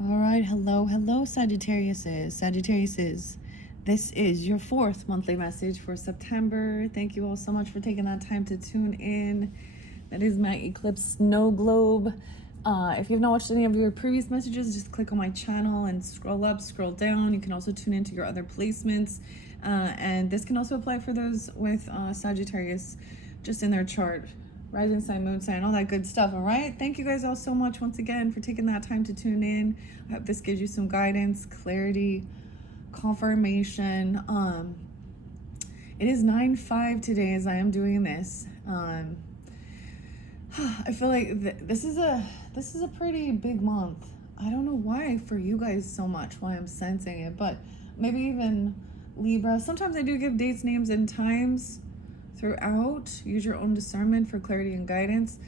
All right, hello, Sagittariuses. This is your fourth monthly message for September. Thank you all so much for taking that time to tune in. That is my eclipse snow globe. If you've not watched any of your previous messages, just click on my channel and scroll up, scroll down. You can also tune into your other placements. And this can also apply for those with Sagittarius just in their chart. Rising sign, moon sign, all that good stuff. All right. Thank you guys all so much once again for taking that time to tune in. I hope this gives you some guidance, clarity, confirmation. It is 9/5 today as I am doing this. I feel like this is a pretty big month. I don't know why for you guys so much, why I'm sensing it, but maybe even Libra. Sometimes I do give dates, names, and times throughout. Use your own discernment for clarity and guidance.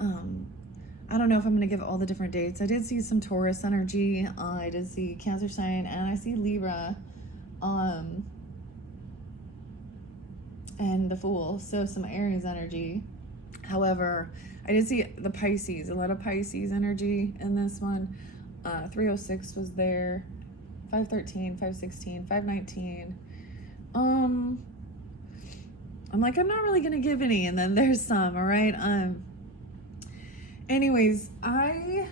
I don't know if I'm going to give all the different dates. I did see some Taurus energy. I did see Cancer sign, and I see Libra. And the Fool. So some Aries energy. However, I did see the Pisces. A lot of Pisces energy in this one. 306 was there. 513, 516, 519. I'm like, I'm not really gonna give any, and then there's some, all right? Anyways, I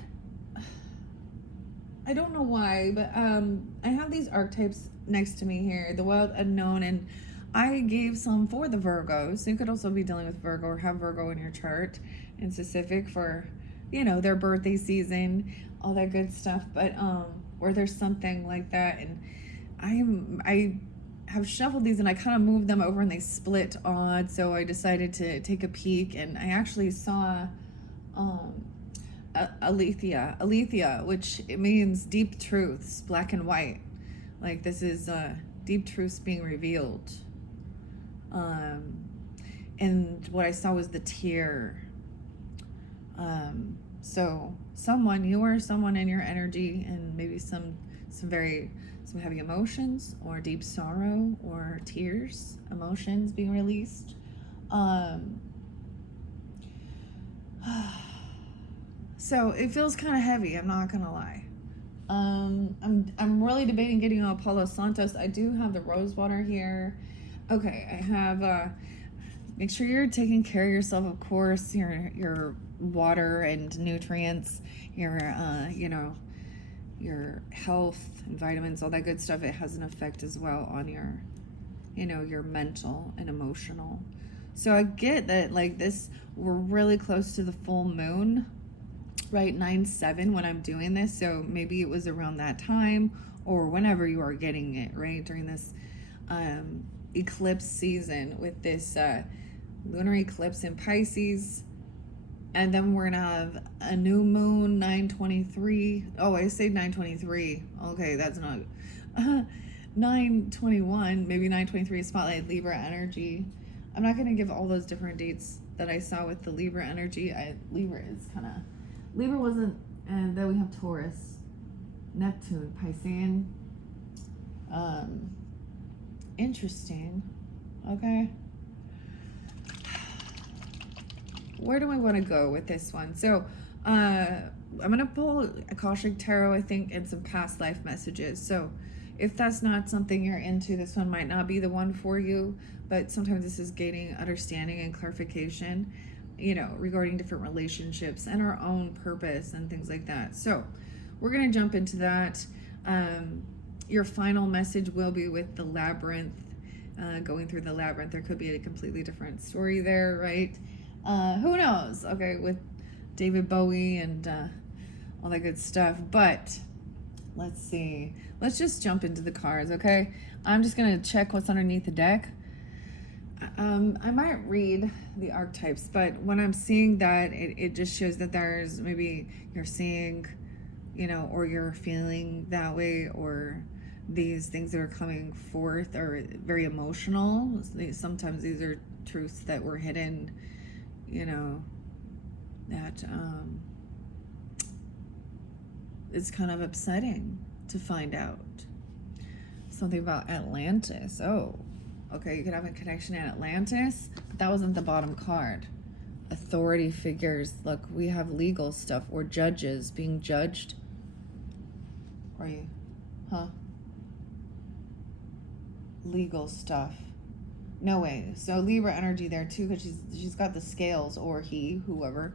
don't know why, but I have these archetypes next to me here, the wild unknown, and I gave some for the Virgos. So you could also be dealing with Virgo or have Virgo in your chart in specific for, their birthday season, all that good stuff. But or there's something like that, and I have shuffled these and I kind of moved them over and they split odd, so I decided to take a peek, and I actually saw Aletheia, which it means deep truths, black and white. Like this is deep truths being revealed. And what I saw was the tear. So you or someone in your energy, and maybe some heavy emotions or deep sorrow or tears, emotions being released. So it feels kind of heavy, I'm not gonna lie. I'm really debating getting on Palo Santos. I do have the rose water here. Okay, I have make sure you're taking care of yourself, of course, your water and nutrients, your health and vitamins, all that good stuff. It has an effect as well on your mental and emotional. So I get that, like, we're really close to the full moon, right? 9/7 when I'm doing this. So maybe it was around that time or whenever you are getting it, right? During this eclipse season with this lunar eclipse in Pisces. And then we're gonna have a new moon, 9/23. Oh, I say 9/23. Okay, that's not 9/21. Maybe 9/23 spotlight Libra energy. I'm not gonna give all those different dates that I saw with the Libra energy. Libra wasn't, and then we have Taurus, Neptune, Piscean. Interesting. Okay. Where do I want to go with this one? So I'm going to pull Akashic Tarot, I think, and some past life messages. So if that's not something you're into, this one might not be the one for you. But sometimes this is gaining understanding and clarification, regarding different relationships and our own purpose and things like that. So we're going to jump into that. Your final message will be with the labyrinth, going through the labyrinth. There could be a completely different story there, right? Who knows? Okay, with David Bowie and all that good stuff. But let's see. Let's just jump into the cards, okay? I'm just going to check what's underneath the deck. I might read the archetypes, but when I'm seeing that, it just shows that there's maybe you're seeing, or you're feeling that way, or these things that are coming forth are very emotional. Sometimes these are truths that were hidden, that it's kind of upsetting to find out. Something about Atlantis. Oh, okay, you could have a connection in Atlantis, but that wasn't the bottom card. Authority figures. Look, we have legal stuff or judges being judged. Or you, huh? Legal stuff. No way. So Libra energy there too, because she's got the scales, or he, whoever.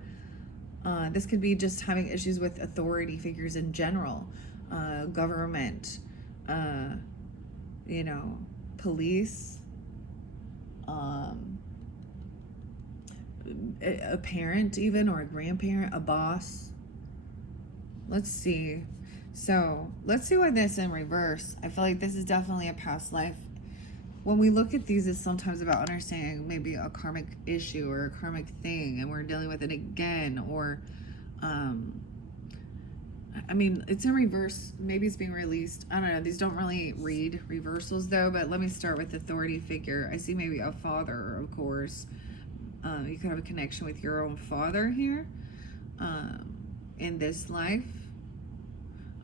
This could be just having issues with authority figures in general, government, you know, police, a parent even, or a grandparent, a boss. Let's see. So let's see why this in reverse. I feel like this is definitely a past life. When we look at these, it's sometimes about understanding maybe a karmic issue or a karmic thing, and we're dealing with it again, or I mean, it's in reverse. Maybe it's being released. I don't know. These don't really read reversals though, but let me start with authority figure. I see maybe a father, of course. You could have a connection with your own father here in this life.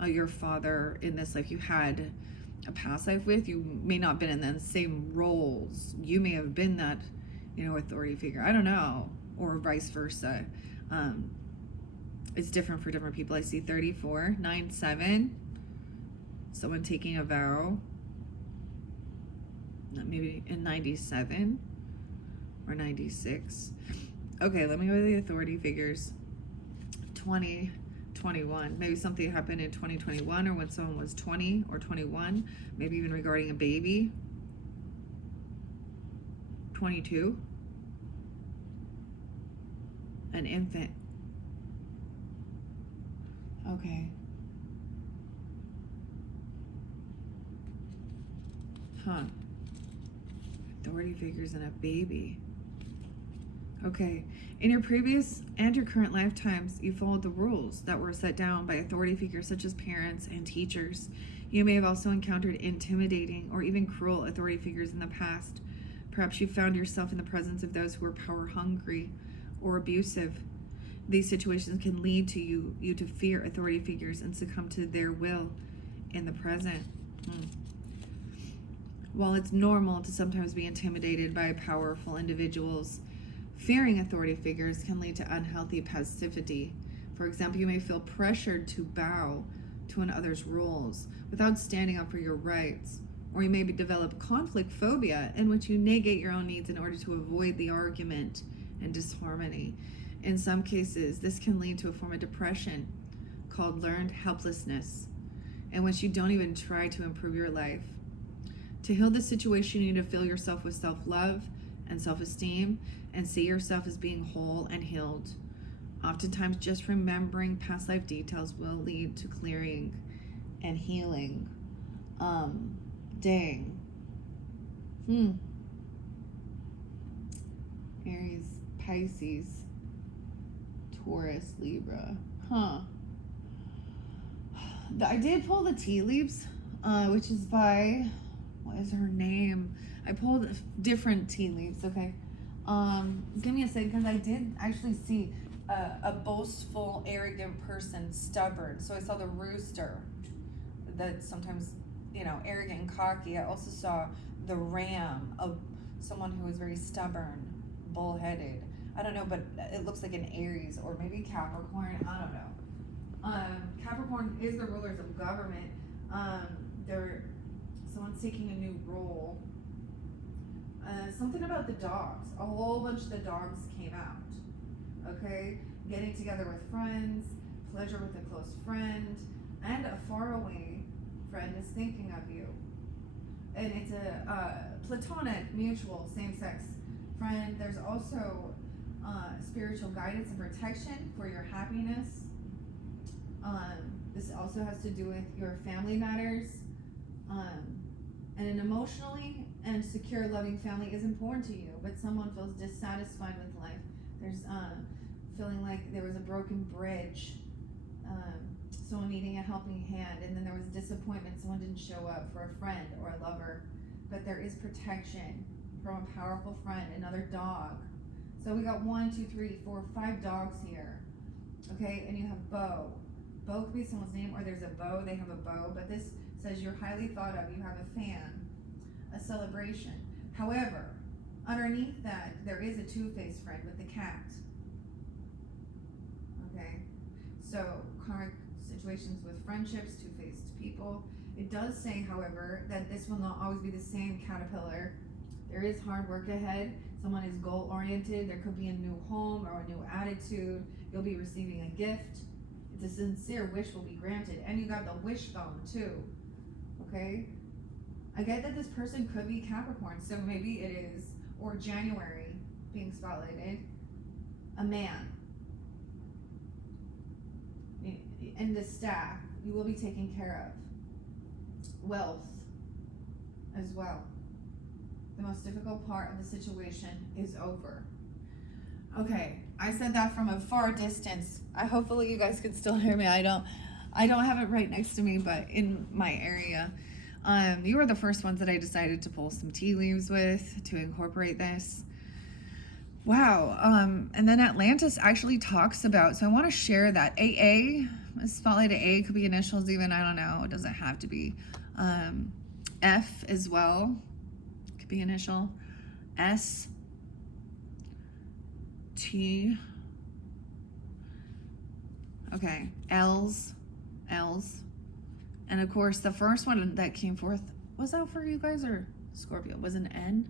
Your father in this life you had a past life with. You may not have been in the same roles. You may have been that, you know, authority figure. I don't know. Or vice versa. It's different for different people. I see 34, 9, 7. Someone taking a vow. Maybe in 97 or 96. Okay, let me go to the authority figures. 2021. Maybe something happened in 2021, or when someone was 20 or 21. Maybe even regarding a baby. 22. An infant. Okay. Huh. Authority figures and a baby. Okay. In your previous and your current lifetimes, you followed the rules that were set down by authority figures such as parents and teachers. You may have also encountered intimidating or even cruel authority figures in the past. Perhaps you found yourself in the presence of those who were power hungry or abusive. These situations can lead to you to fear authority figures and succumb to their will in the present. While it's normal to sometimes be intimidated by powerful individuals, fearing authority figures can lead to unhealthy passivity. For example, you may feel pressured to bow to another's rules without standing up for your rights. Or you may develop conflict phobia, in which you negate your own needs in order to avoid the argument and disharmony. In some cases, this can lead to a form of depression called learned helplessness, in which you don't even try to improve your life. To heal this situation, you need to fill yourself with self-love and self-esteem and see yourself as being whole and healed. Oftentimes, just remembering past life details will lead to clearing and healing. Dang. Aries, Pisces, Taurus, Libra. I did pull the tea leaves, which is by, what is her name? I pulled different tea leaves, okay? Give me a second, because I did actually see a boastful, arrogant person, stubborn. So I saw the rooster, that sometimes, you know, arrogant and cocky. I also saw the ram, of someone who was very stubborn, bullheaded. I don't know, but it looks like an Aries or maybe Capricorn. I don't know. Capricorn is the rulers of government. Someone's taking a new role. Something about the dogs. A whole bunch of the dogs came out. Okay? Getting together with friends, pleasure with a close friend, and a faraway friend is thinking of you. And it's a platonic, mutual, same-sex friend. There's also spiritual guidance and protection for your happiness. This also has to do with your family matters. And an emotionally and secure, loving family is important to you, but someone feels dissatisfied with life. There's feeling like there was a broken bridge, someone needing a helping hand, and then there was disappointment, someone didn't show up for a friend or a lover. But there is protection from a powerful friend, another dog. So we got 1, 2, 3, 4, 5 dogs here. Okay, and you have Bo. Bo could be someone's name, or there's a bow, they have a bow, but this says you're highly thought of, you have a fan, a celebration. However, underneath that, there is a two-faced friend with the cat. Okay, so karmic situations with friendships, two-faced people. It does say, however, that this will not always be the same caterpillar. There is hard work ahead. Someone is goal-oriented. There could be a new home or a new attitude. You'll be receiving a gift. It's a sincere wish will be granted. And you got the wish thumb too. Okay? I get that this person could be Capricorn, so maybe it is, or January being spotlighted, a man. And the staff, you will be taken care of. Wealth as well. The most difficult part of the situation is over. Okay, I said that from a far distance. Hopefully you guys could still hear me. I don't have it right next to me, but in my area. You were the first ones that I decided to pull some tea leaves with to incorporate this. Wow. And then Atlantis actually talks about, so I want to share that. AA, spotlight A could be initials even, I don't know. It doesn't have to be. F as well. Could be initial. S. T. Okay. L's. And of course, the first one that came forth, was that for you guys or Scorpio? Was an N?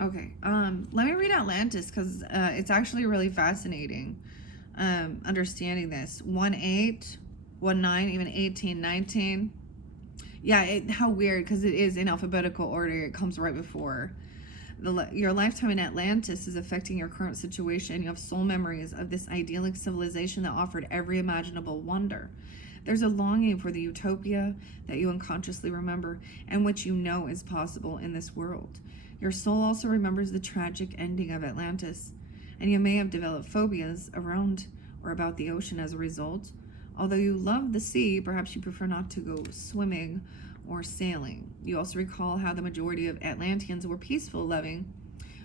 Okay. Let me read Atlantis because it's actually really fascinating understanding this. 1-8, 1-9, even 18, 19. Yeah, how weird, because it is in alphabetical order. It comes right before. Your lifetime in Atlantis is affecting your current situation. You have soul memories of this idyllic civilization that offered every imaginable wonder. There's a longing for the utopia that you unconsciously remember and which you know is possible in this world. Your soul also remembers the tragic ending of Atlantis, and you may have developed phobias around or about the ocean as a result. Although you love the sea, perhaps you prefer not to go swimming or sailing. You also recall how the majority of Atlanteans were peaceful, loving,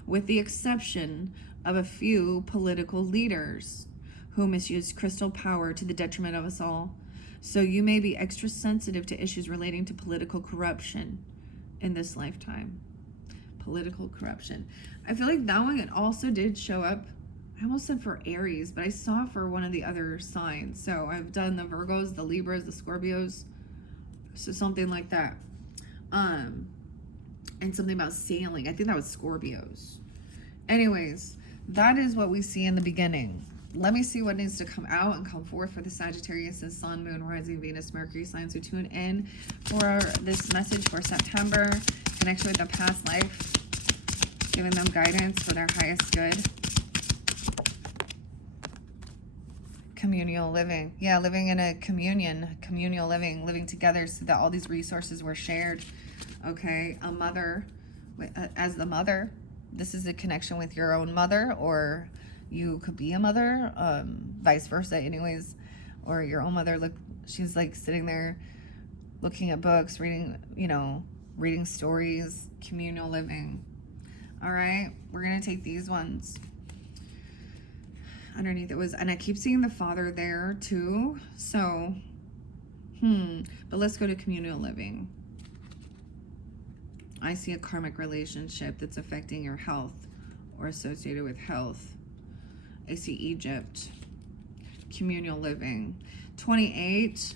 with the exception of a few political leaders who misused crystal power to the detriment of us all. So you may be extra sensitive to issues relating to political corruption in this lifetime. Political corruption. I feel like that one also did show up. I almost said for Aries, but I saw for one of the other signs. So I've done the Virgos, the Libras, the Scorpios. So something like that. And something about sailing. I think that was Scorpios. Anyways, that is what we see in the beginning. Let me see what needs to come out and come forth for the Sagittarius and Sun, Moon, Rising, Venus, Mercury signs who tune in for this message for September. Connection with the past life. Giving them guidance for their highest good. Communal living. Yeah, living in a communal living together so that all these resources were shared. Okay, a mother, as the mother, this is a connection with your own mother, or you could be a mother, vice versa anyways, or your own mother. Look, she's like sitting there looking at books, reading stories, communal living. All right, we're gonna take these ones. Underneath it was, and I keep seeing the father there too. So, but let's go to communal living. I see a karmic relationship that's affecting your health or associated with health. I see Egypt, communal living, 28,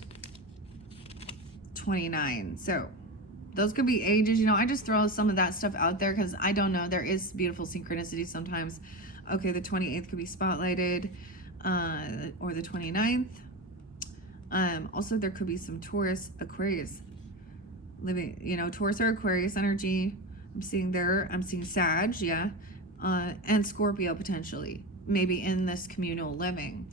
29. So those could be ages. I just throw some of that stuff out there because I don't know. There is beautiful synchronicity sometimes. Okay, the 28th could be spotlighted, or the 29th. Also, there could be some Taurus, Aquarius living, Taurus or Aquarius energy. I'm seeing there. I'm seeing Sag, yeah, and Scorpio potentially, maybe in this communal living.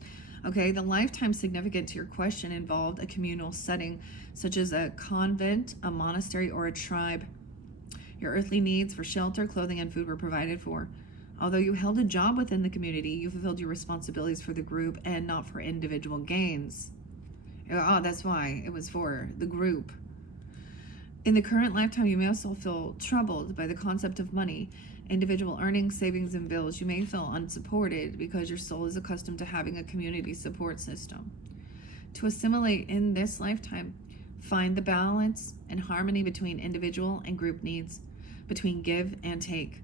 Okay, the lifetime significant to your question involved a communal setting, such as a convent, a monastery, or a tribe. Your earthly needs for shelter, clothing, and food were provided for. Although you held a job within the community, you fulfilled your responsibilities for the group and not for individual gains. Oh, that's why it was for the group. In the current lifetime, you may also feel troubled by the concept of money, individual earnings, savings, and bills. You may feel unsupported because your soul is accustomed to having a community support system. To assimilate in this lifetime, find the balance and harmony between individual and group needs, between give and take.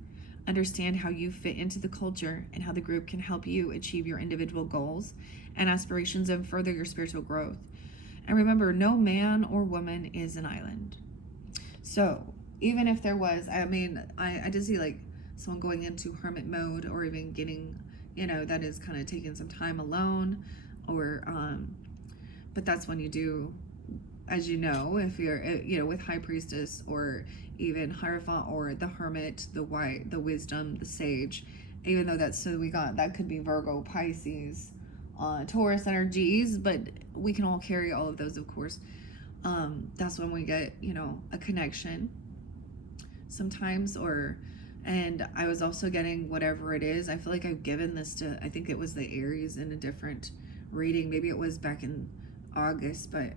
Understand how you fit into the culture and how the group can help you achieve your individual goals and aspirations and further your spiritual growth. And remember, no man or woman is an island. So even if there was, I mean, I did see like someone going into hermit mode, or even getting, that is kind of taking some time alone, or but that's when you do, as you know, if you're with High Priestess, or even Hierophant, or the Hermit, the White, the Wisdom, the Sage, even though that could be Virgo, Pisces, Taurus energies, but we can all carry all of those, of course. That's when we get, a connection sometimes, and I was also getting whatever it is. I feel like I've given this to, I think it was the Aries in a different reading. Maybe it was back in August, but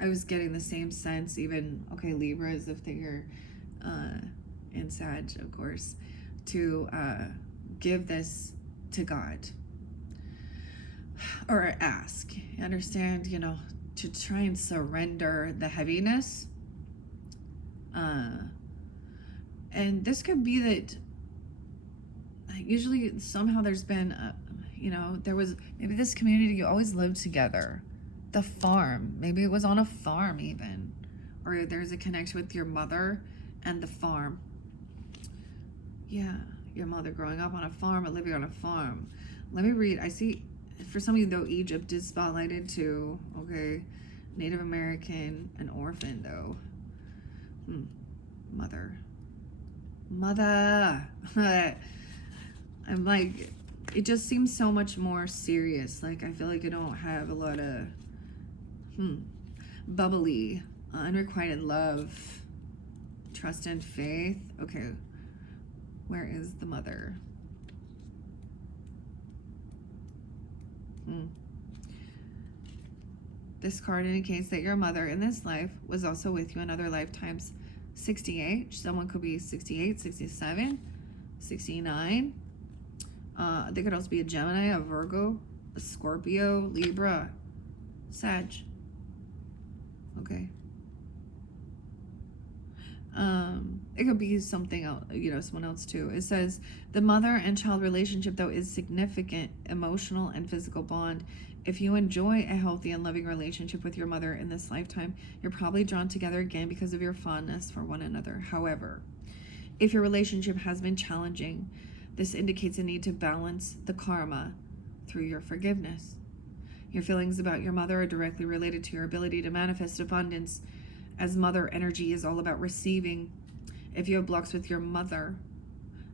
I was getting the same sense, even, okay, Libras, if they're in Sag, of course, to give this to God, or ask, understand, to try and surrender the heaviness. And this could be that usually somehow there's been, there was maybe this community, you always lived together. The farm, maybe it was on a farm even, or there's a connection with your mother and the farm. Yeah, your mother growing up on a farm, or living on a farm. Let me read. I see, for some of you though, Egypt is spotlighted too. Okay, Native American, an orphan though. Mother. I'm like, it just seems so much more serious. Like, I feel like I don't have a lot of bubbly, unrequited love, trust and faith. Okay, where is the mother? This card indicates that your mother in this life was also with you in other lifetimes. 68, someone could be 68, 67, 69. They could also be a Gemini, a Virgo, a Scorpio, Libra, Sag. Okay. It could be something else, someone else too. It says the mother and child relationship though is significant emotional and physical bond. If you enjoy a healthy and loving relationship with your mother in this lifetime, you're probably drawn together again because of your fondness for one another. However, if your relationship has been challenging, this indicates a need to balance the karma through your forgiveness. Your feelings about your mother are directly related to your ability to manifest abundance, as mother energy is all about receiving. If you have blocks with your mother,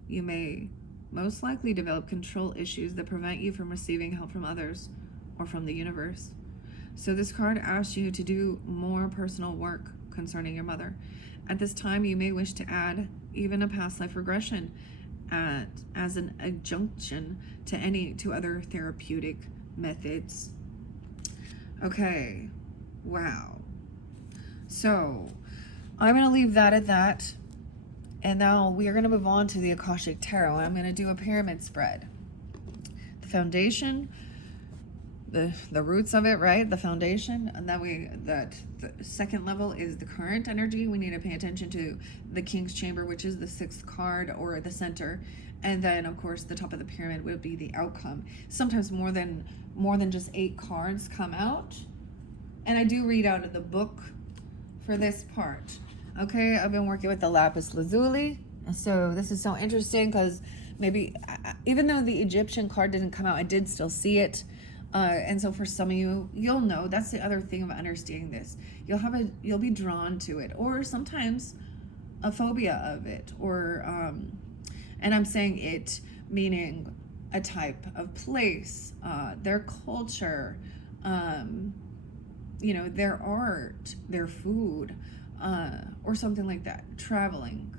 you may most likely develop control issues that prevent you from receiving help from others or from the universe. So this card asks you to do more personal work concerning your mother. At this time, you may wish to add even a past life regression as an adjunction to other therapeutic methods. Okay, wow. So I'm going to leave that at that. And now we are going to move on to the Akashic Tarot. I'm going to do a pyramid spread. The foundation, the roots of it, right? The foundation. And that the second level is the current energy. We need to pay attention to the King's Chamber, which is the 6th card, or the center. And then, of course, the top of the pyramid would be the outcome. Sometimes more than just 8 cards come out. And I do read out of the book for this part. Okay, I've been working with the lapis lazuli. So this is so interesting because maybe, even though the Egyptian card didn't come out, I did still see it. And so for some of you, you'll know, that's the other thing of understanding this. You'll be drawn to it, or sometimes a phobia of it, or, and I'm saying it meaning a type of place, their culture, their art, their food, or something like that, traveling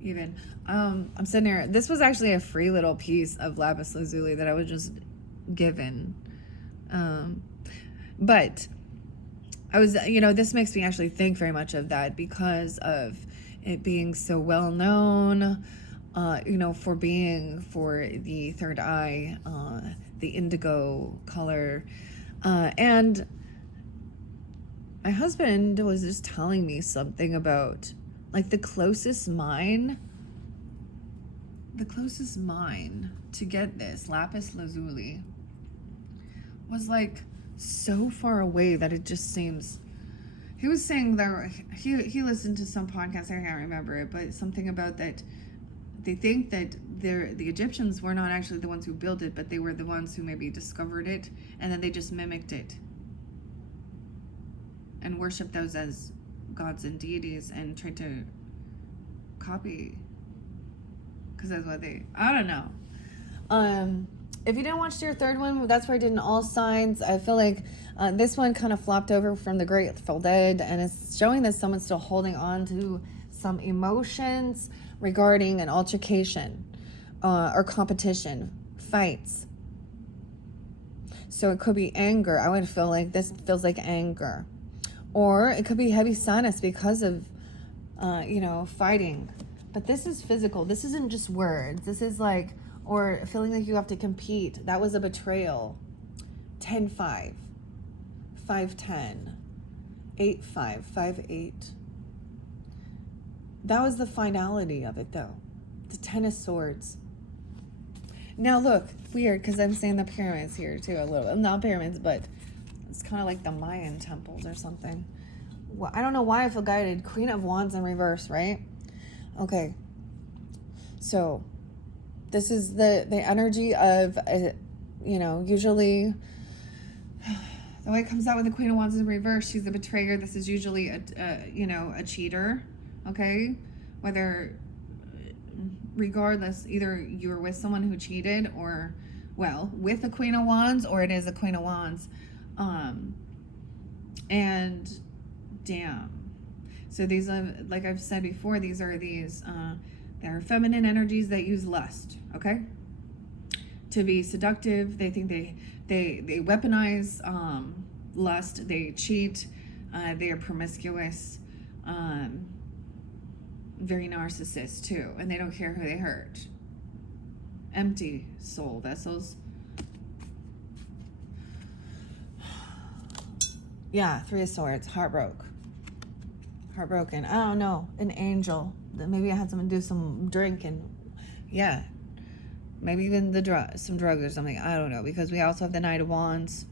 even. I'm sitting here, this was actually a free little piece of lapis lazuli that I was just given. But I was, this makes me actually think very much of that because of it being so well known, for the third eye, the indigo color. And my husband was just telling me something about like the closest mine to get this lapis lazuli was like so far away that it just seems. He was saying that he listened to some podcast, I can't remember it, but something about that they think that the Egyptians were not actually the ones who built it, but they were the ones who maybe discovered it, and then they just mimicked it and worshiped those as gods and deities and tried to copy, because that's what they, I don't know. If you didn't watch your third one, that's where I did in all signs. I feel like this one kind of flopped over from the Grateful Dead, and it's showing that someone's still holding on to some emotions regarding an altercation or competition, fights. So it could be anger. I would feel like this feels like anger. Or it could be heavy sadness because of, fighting. But this is physical. This isn't just words. This is like, or feeling like you have to compete. That was a betrayal. 10-5, 5-10, 8-5, 5-8. That was the finality of it, though. The 10 of Swords. Now, look, weird, because I'm saying the pyramids here, too, a little bit. Not pyramids, but it's kind of like the Mayan temples or something. Well, I don't know why I feel guided. Queen of Wands in reverse, right? Okay. So, this is the energy of, usually the way it comes out with the Queen of Wands in reverse, she's a betrayer. This is usually a cheater, okay? Whether, regardless, either you're with someone who cheated or, with the Queen of Wands, or it is a Queen of Wands. And damn. So these are, like I've said before, they're feminine energies that use lust, okay? To be seductive. They think they weaponize lust. They cheat. They are promiscuous. Very narcissist too, and they don't care who they hurt. Empty soul vessels. Yeah, 3 of Swords, heartbroken. I don't know, an angel. Maybe I had someone do some drinking. Yeah, maybe even some drugs or something. I don't know, because we also have the Knight of Wands.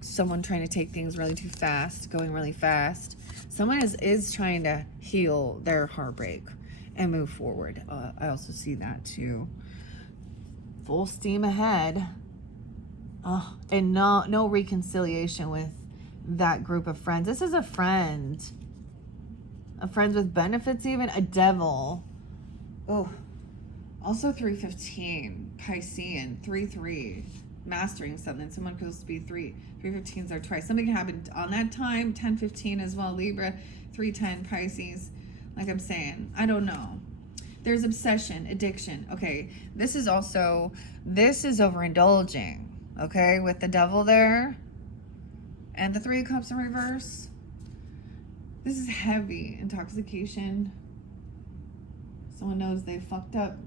Someone trying to take things really too fast, going really fast. Someone is trying to heal their heartbreak and move forward. I also see that too. Full steam ahead. And no reconciliation with that group of friends. This is a friend. A friend with benefits even. A devil. Oh. Also 315. Piscean. 3-3. Mastering something. Someone supposed to be 315s are twice. Something happened on that time. 10-15 as well. Libra. 3-10. Pisces. Like I'm saying. I don't know. There's obsession. Addiction. Okay. This is overindulging. Okay, with the devil there and the 3 of Cups in reverse. This is heavy intoxication. Someone knows they fucked up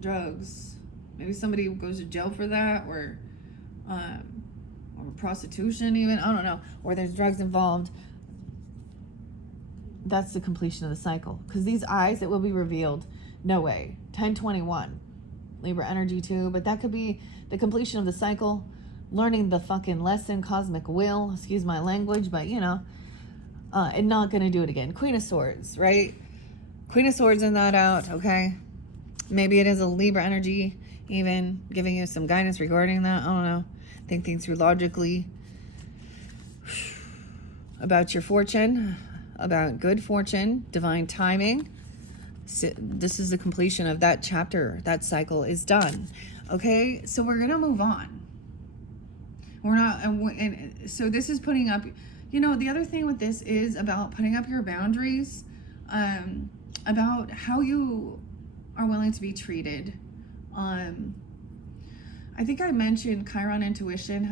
drugs. Maybe somebody goes to jail for that, or prostitution even. I don't know. Or there's drugs involved. That's the completion of the cycle. Because these eyes, it will be revealed. No way. 10-21. Libra energy too, but that could be the completion of the cycle, learning the fucking lesson, cosmic will, excuse my language, but and not gonna do it again. Queen of Swords, right? Queen of Swords in that out, okay? Maybe it is a Libra energy, even giving you some guidance regarding that. I don't know. Think things through logically about your fortune, about good fortune, divine timing. This is the completion of that chapter. That cycle is done. Okay, so we're gonna move on. We're not, and so this is putting up, the other thing with this is about putting up your boundaries, about how you are willing to be treated. I think I mentioned Chiron Intuition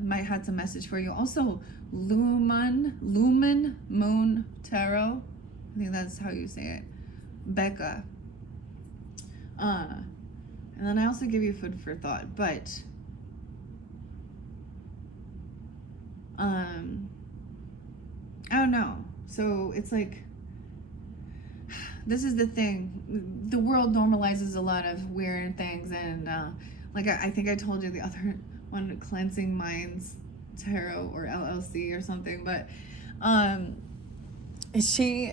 might had some message for you. Also, Lumen Moon Tarot. I think that's how you say it. Becca. And then I also give you food for thought, but I don't know. So it's like, this is the thing. The world normalizes a lot of weird things, and I think I told you the other one Cleansing Minds Tarot or LLC or something, but she,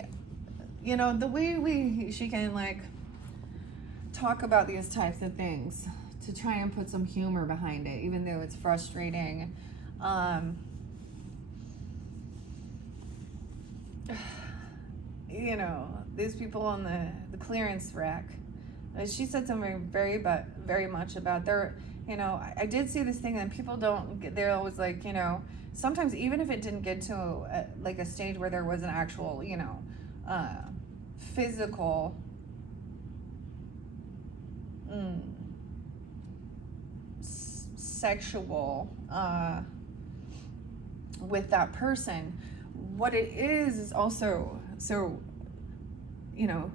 you know, the way she can like talk about these types of things to try and put some humor behind it, even though it's frustrating. You know, these people on the clearance rack, she said something very much about their, you know, I did see this thing, and people don't, they're always like, you know, sometimes even if it didn't get to like a stage where there was an actual, you know, physical sexual with that person, what it is also, so, you know,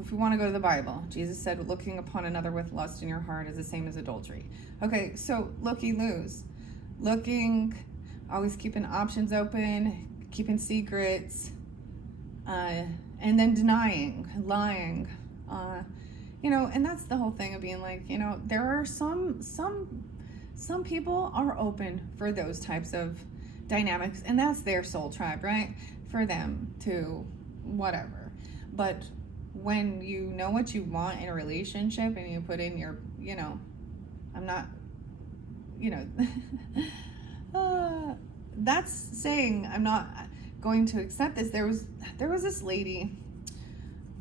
if we want to go to the Bible, Jesus said, looking upon another with lust in your heart is the same as adultery. Okay, so lose. Looking, always keeping options open, keeping secrets, and then denying, lying. You know, and that's the whole thing of being like, you know, there are some people are open for those types of dynamics, and that's their soul tribe, right? For them to whatever. But when you know what you want in a relationship and you put in your, you know, I'm not, you know, that's saying I'm not going to accept this. There was this lady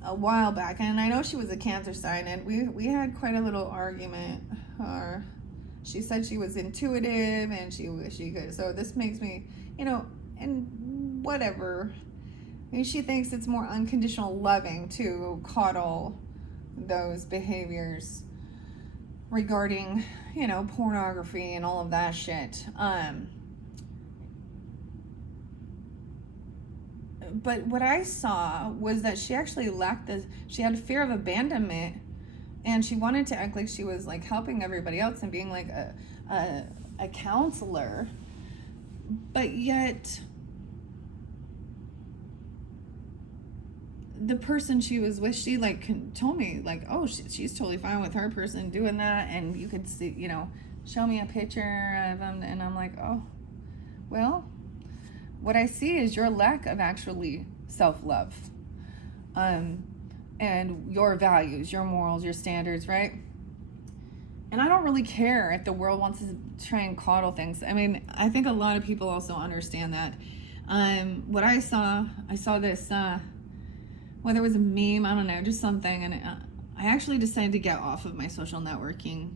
a while back, and I know she was a Cancer sign, and we had quite a little argument. Or she said she was intuitive, and she could. So this makes me, you know, and whatever. Maybe she thinks it's more unconditional loving to coddle those behaviors regarding, you know, pornography and all of that shit. But what I saw was that she actually lacked this. She had fear of abandonment, and she wanted to act like she was like helping everybody else and being like a counselor, but yet the person she was with, she like told me like, oh, she's totally fine with her person doing that, and you could see, you know, show me a picture of them, and I'm like, oh, well, what I see is your lack of actually self-love, and your values, your morals, your standards, right? And I don't really care if the world wants to try and coddle things. I mean, I think a lot of people also understand that. What I saw this, whether it was a meme, I don't know, just something, and I actually decided to get off of my social networking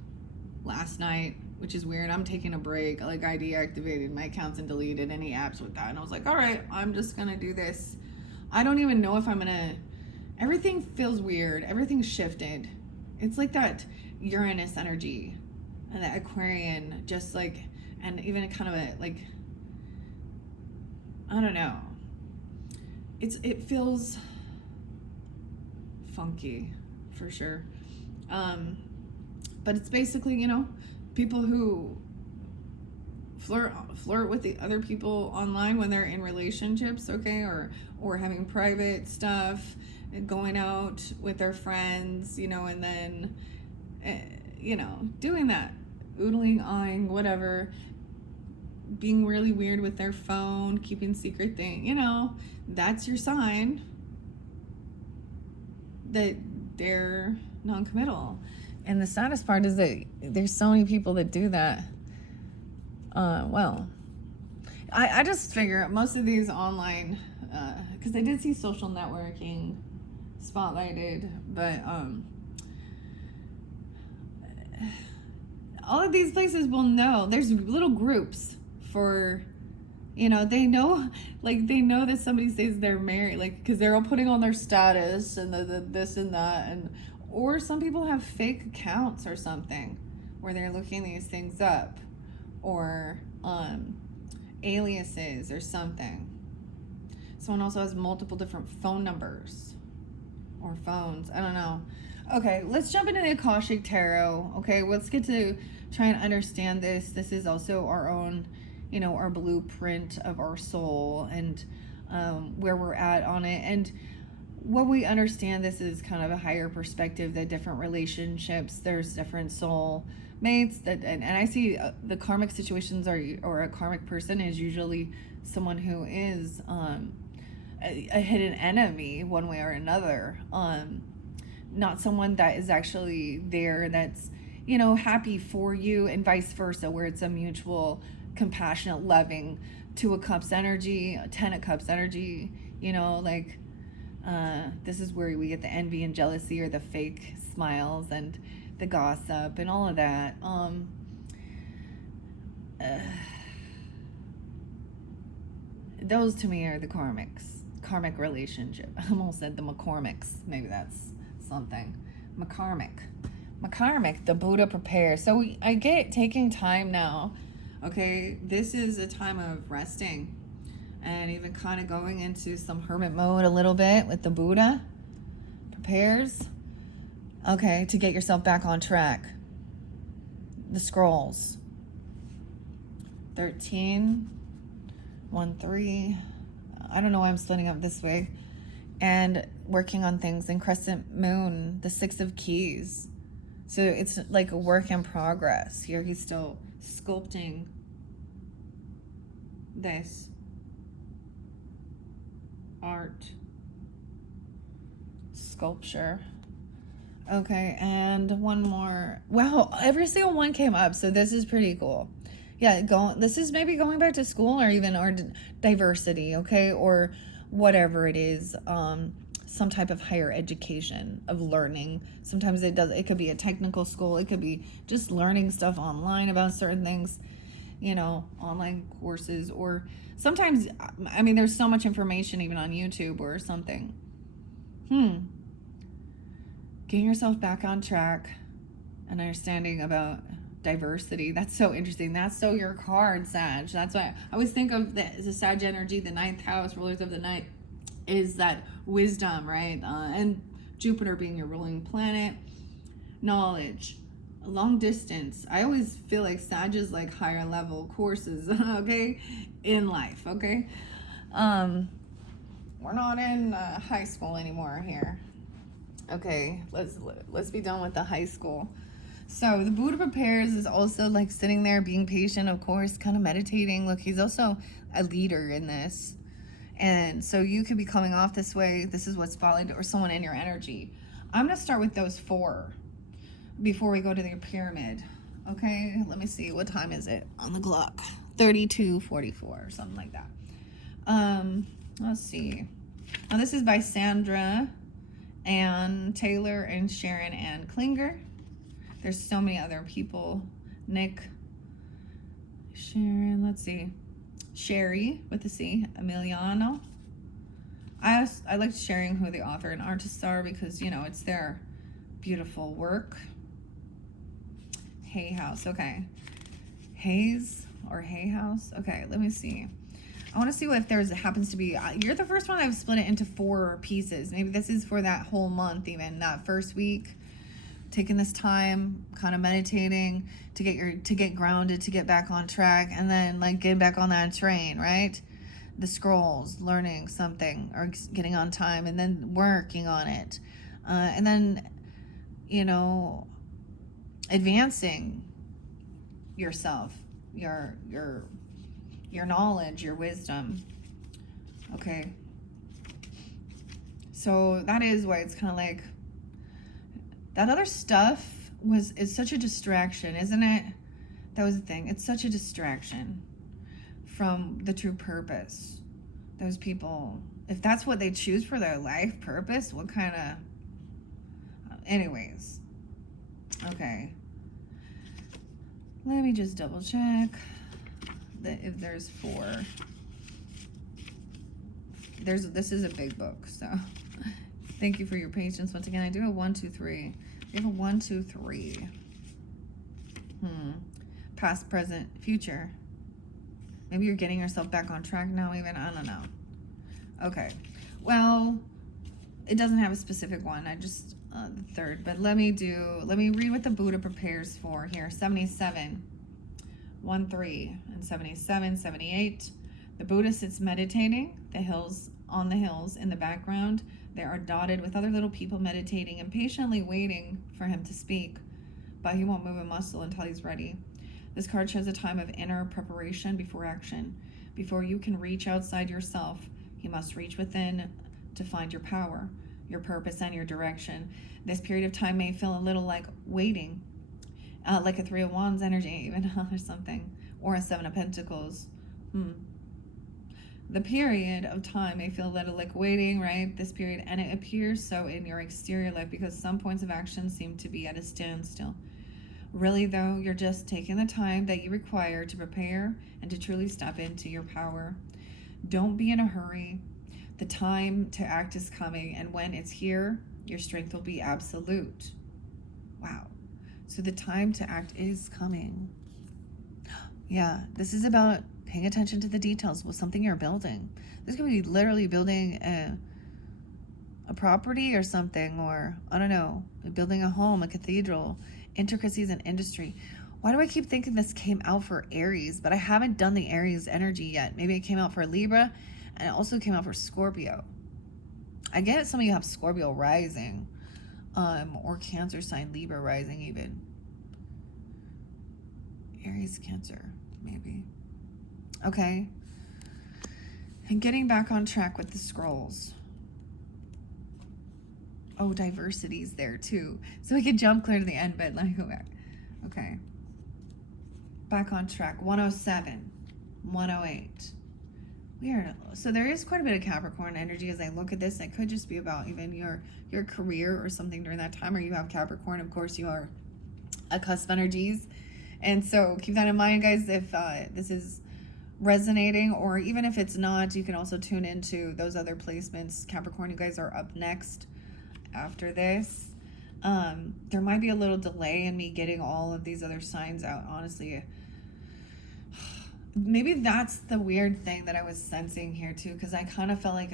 last night, which is weird. I'm taking a break. Like, I deactivated my accounts and deleted any apps with that, and I was like, all right, I'm just gonna do this. I don't even know if I'm gonna, everything feels weird. Everything's shifted. It's like that Uranus energy and that Aquarian, just like, and even kind of a, like, I don't know. It feels funky for sure. But it's basically, you know, people who flirt with the other people online when they're in relationships, okay, or having private stuff and going out with their friends, you know, and then you know, doing that, oodling, eyeing, whatever, being really weird with their phone, keeping secret thing, you know, that's your sign that they're non-committal. And the saddest part is that there's so many people that do that. Well, I just figure most of these online, because I did see social networking spotlighted, but all of these places will know. There's little groups for, you know, they know, like, they know that somebody says they're married, like, because they're all putting on their status and the this and that, and or some people have fake accounts or something where they're looking these things up, or aliases or something. Someone also has multiple different phone numbers or phones. I don't know. Okay, let's jump into the Akashic Tarot. Okay, let's get to try and understand this. This is also our own, you know, our blueprint of our soul and where we're at on it. And when we understand this is kind of a higher perspective, that different relationships, there's different soul mates that, and I see the karmic situations are, or a karmic person is usually someone who is a hidden enemy one way or another. Not someone that is actually there that's, you know, happy for you, and vice versa, where it's a mutual, compassionate, loving, Two of Cups energy, Ten of Cups energy, you know, like this is where we get the envy and jealousy, or the fake smiles and the gossip and all of that. Those to me are the karmic relationship. I almost said the McCormicks. Maybe that's something. McCormick, the Buddha prepares. So I get taking time now. Okay, this is a time of resting and even kind of going into some hermit mode a little bit with the Buddha prepares. Okay, to get yourself back on track. The scrolls. 13, 1, 3. I don't know why I'm splitting up this way. And working on things in Crescent Moon, the 6 of Keys. So it's like a work in progress. Here he's still sculpting this art, sculpture. Okay, and one more. Wow, every single one came up, so this is pretty cool. Yeah, this is maybe going back to school, or even or diversity, okay, or whatever it is, some type of higher education of learning. Sometimes it could be a technical school, it could be just learning stuff online about certain things, you know, online courses, or sometimes, I mean, there's so much information even on YouTube or something. Getting yourself back on track and understanding about diversity. That's so interesting. That's so your card, Sag. That's why I always think of the Sag energy, the 9th house, rulers of the night, is that wisdom, right? And Jupiter being your ruling planet, knowledge, long distance. I always feel like Sag is like higher level courses, okay, in life, okay? We're not in high school anymore here. Okay, let's be done with the high school. So the Buddha prepares is also like sitting there being patient, of course, kind of meditating. Look, he's also a leader in this. And so you could be coming off this way. This is what's spotlight, or someone in your energy. I'm going to start with those 4 before we go to the pyramid. Okay, let me see. What time is it on the clock? 32:44 or something like that. Let's see. Now this is by Sandra Ann Taylor and Sharon Ann Klinger. There's so many other people. Nick, Sharon, let's see. Sherry with a C, Emiliano. I like sharing who the author and artists are because, you know, it's their beautiful work. Hay House, okay. Hayes or Hay House. Okay, let me see. I want to see what if there's happens to be. You're the first one I've split it into 4 pieces. Maybe this is for that whole month, even that first week. Taking this time, kind of meditating to get grounded, to get back on track, and then like get back on that train, right? The scrolls, learning something, or getting on time, and then working on it, and then, you know, advancing yourself, your knowledge, your wisdom. Okay. So that is why it's kind of like that other stuff is such a distraction, isn't it? That was the thing. It's such a distraction from the true purpose. Those people, if that's what they choose for their life purpose, what kind of... Anyways. Okay. Let me just double check that if there's 4. This is a big book, so thank you for your patience. Once again, I do have 1, 2, 3. We have a 1, 2, 3. Past, present, future. Maybe you're getting yourself back on track now even. I don't know. Okay. Well, it doesn't have a specific one. I just, the 3rd. But let me read what the Buddha prepares for here. 77. 1, 3. And 77, 78. The Buddha sits meditating. On the hills in the background, they are dotted with other little people meditating and patiently waiting for him to speak. but he won't move a muscle until he's ready. This card shows a time of inner preparation before action. Before you can reach outside yourself, you must reach within to find your power, your purpose, and your direction. This period of time may feel a little like waiting, like a Three of Wands energy even, or something, or a Seven of Pentacles. The period of time may feel a little like waiting, right? This period, and it appears so in your exterior life because some points of action seem to be at a standstill. Really, though, you're just taking the time that you require to prepare and to truly step into your power. Don't be in a hurry. The time to act is coming, and when it's here, your strength will be absolute. Wow. So the time to act is coming. Yeah, this is about paying attention to the details with something you're building. This could be literally building a property or something, or I don't know, building a home, a cathedral, intricacies in industry. Why do I keep thinking this came out for Aries, but I haven't done the Aries energy yet? Maybe it came out for Libra, and it also came out for Scorpio. I get some of you have Scorpio rising, or Cancer sign, Libra rising even. Aries, Cancer, maybe. Okay. And getting back on track with the scrolls. Oh, diversity's there too. So we could jump clear to the end, but let me go back. Okay. Back on track. 107. 108. Weird. So there is quite a bit of Capricorn energy as I look at this. It could just be about even your career or something during that time, or you have Capricorn. Of course, you are a cusp energies. And so keep that in mind, guys, if this is resonating, or even if it's not, you can also tune into those other placements. Capricorn, you guys are up next after this. There might be a little delay in me getting all of these other signs out, honestly. Maybe that's the weird thing that I was sensing here too, because I kind of felt like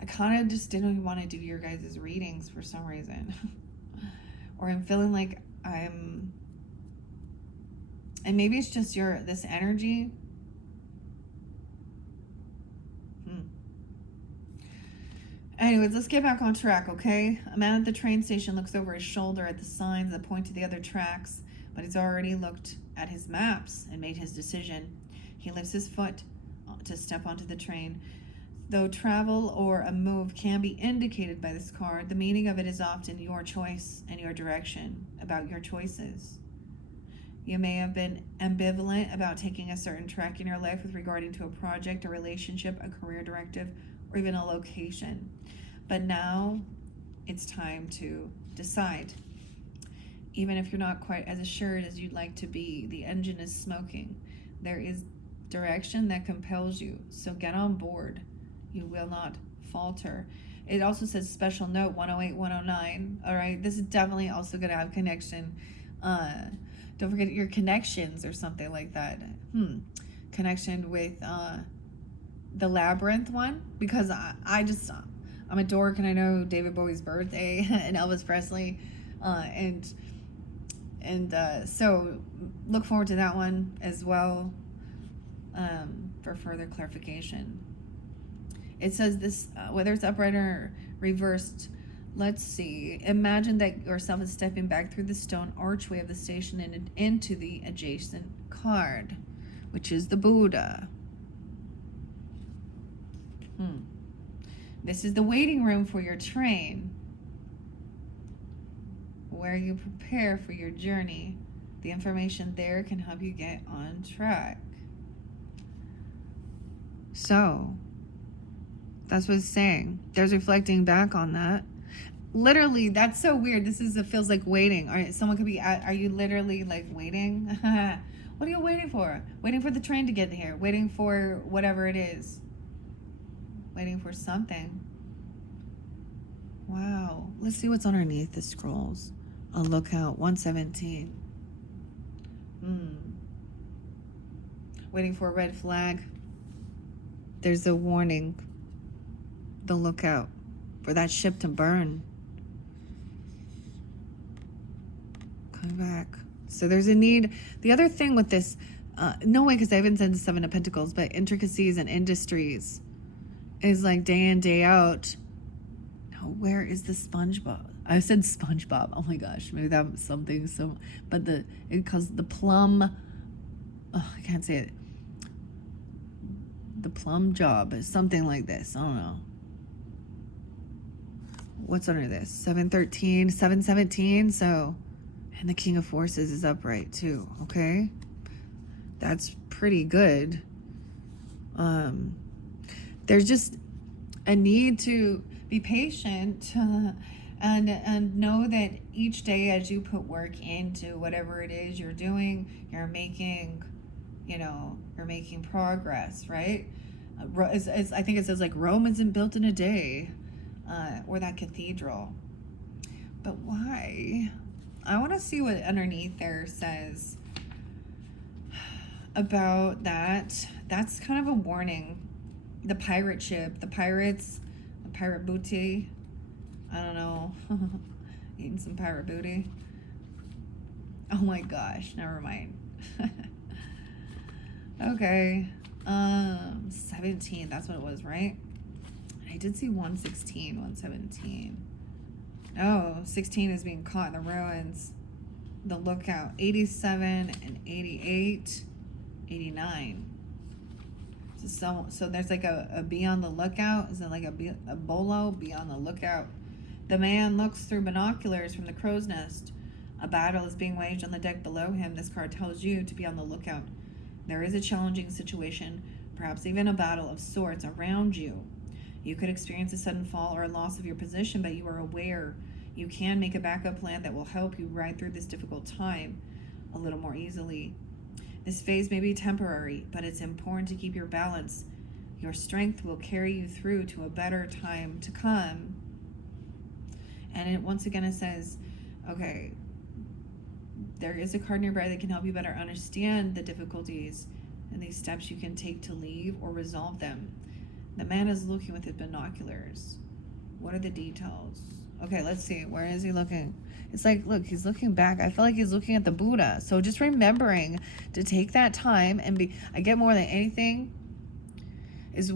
I kind of just didn't want to do your guys' readings for some reason. Or I'm feeling like and maybe it's just this energy. Anyways, let's get back on track, okay? A man at the train station looks over his shoulder at the signs that point to the other tracks, but he's already looked at his maps and made his decision. He lifts his foot to step onto the train. Though travel or a move can be indicated by this card, the meaning of it is often your choice and your direction, about your choices. You may have been ambivalent about taking a certain track in your life with regarding to a project, a relationship, a career directive, or even a location. But now it's time to decide. Even if you're not quite as assured as you'd like to be, the engine is smoking. There is direction that compels you, so get on board. You will not falter. It also says special note 108, 109. All right, this is definitely also going to have connection. Don't forget your connections or something like that. Connection with the Labyrinth one, because I'm a dork and I know David Bowie's birthday and Elvis Presley, and so look forward to that one as well, for further clarification. It says this, whether it's upright or reversed, let's see. Imagine that yourself is stepping back through the stone archway of the station and into the adjacent card, which is the Buddha. This is the waiting room for your train, where you prepare for your journey. The information there can help you get on track. So that's what it's saying. There's reflecting back on that. Literally, that's so weird. It feels like waiting. Someone could be are you literally like waiting? What are you waiting for? Waiting for the train to get here. Waiting for whatever it is. Waiting for something. Wow. Let's see what's underneath the scrolls. A lookout. 117. Waiting for a red flag. There's a warning. The lookout for that ship to burn. Come back. So there's a need. The other thing with this, no way, because I haven't said the Seven of Pentacles, but intricacies and industries is like day in, day out. Now, where is the SpongeBob? I said SpongeBob. Oh my gosh, maybe that was something. So, but because the plum, oh, I can't say it. The plum job is something like this. I don't know. What's under this? 713, 717. So, and the King of Forces is upright too. Okay, that's pretty good. There's just a need to be patient and know that each day as you put work into whatever it is you're doing, you're making progress, right? I think it says like Rome isn't built in a day, or that cathedral. But why? I want to see what underneath there says about that. That's kind of a warning. The pirate ship, the pirates, the pirate booty. I don't know. Eating some pirate booty. Oh my gosh, never mind. Okay. 17, that's what it was, right? I did see 116, 117. Oh, 16 is being caught in the ruins. The lookout, 87 and 88, 89. So there's like a be on the lookout. Is it like a bolo? Be on the lookout. The man looks through binoculars from the crow's nest. A battle is being waged on the deck below him. This card tells you to be on the lookout. There is a challenging situation, perhaps even a battle of sorts around you. You could experience a sudden fall or a loss of your position, but you are aware you can make a backup plan that will help you ride through this difficult time a little more easily. This phase may be temporary, but it's important to keep your balance. Your strength will carry you through to a better time to come. And once again, it says, okay, there is a card nearby that can help you better understand the difficulties and these steps you can take to leave or resolve them. The man is looking with his binoculars. What are the details? Okay, let's see. Where is he looking? It's like, look, he's looking back. I feel like he's looking at the Buddha. So just remembering to take that time and I get more than anything is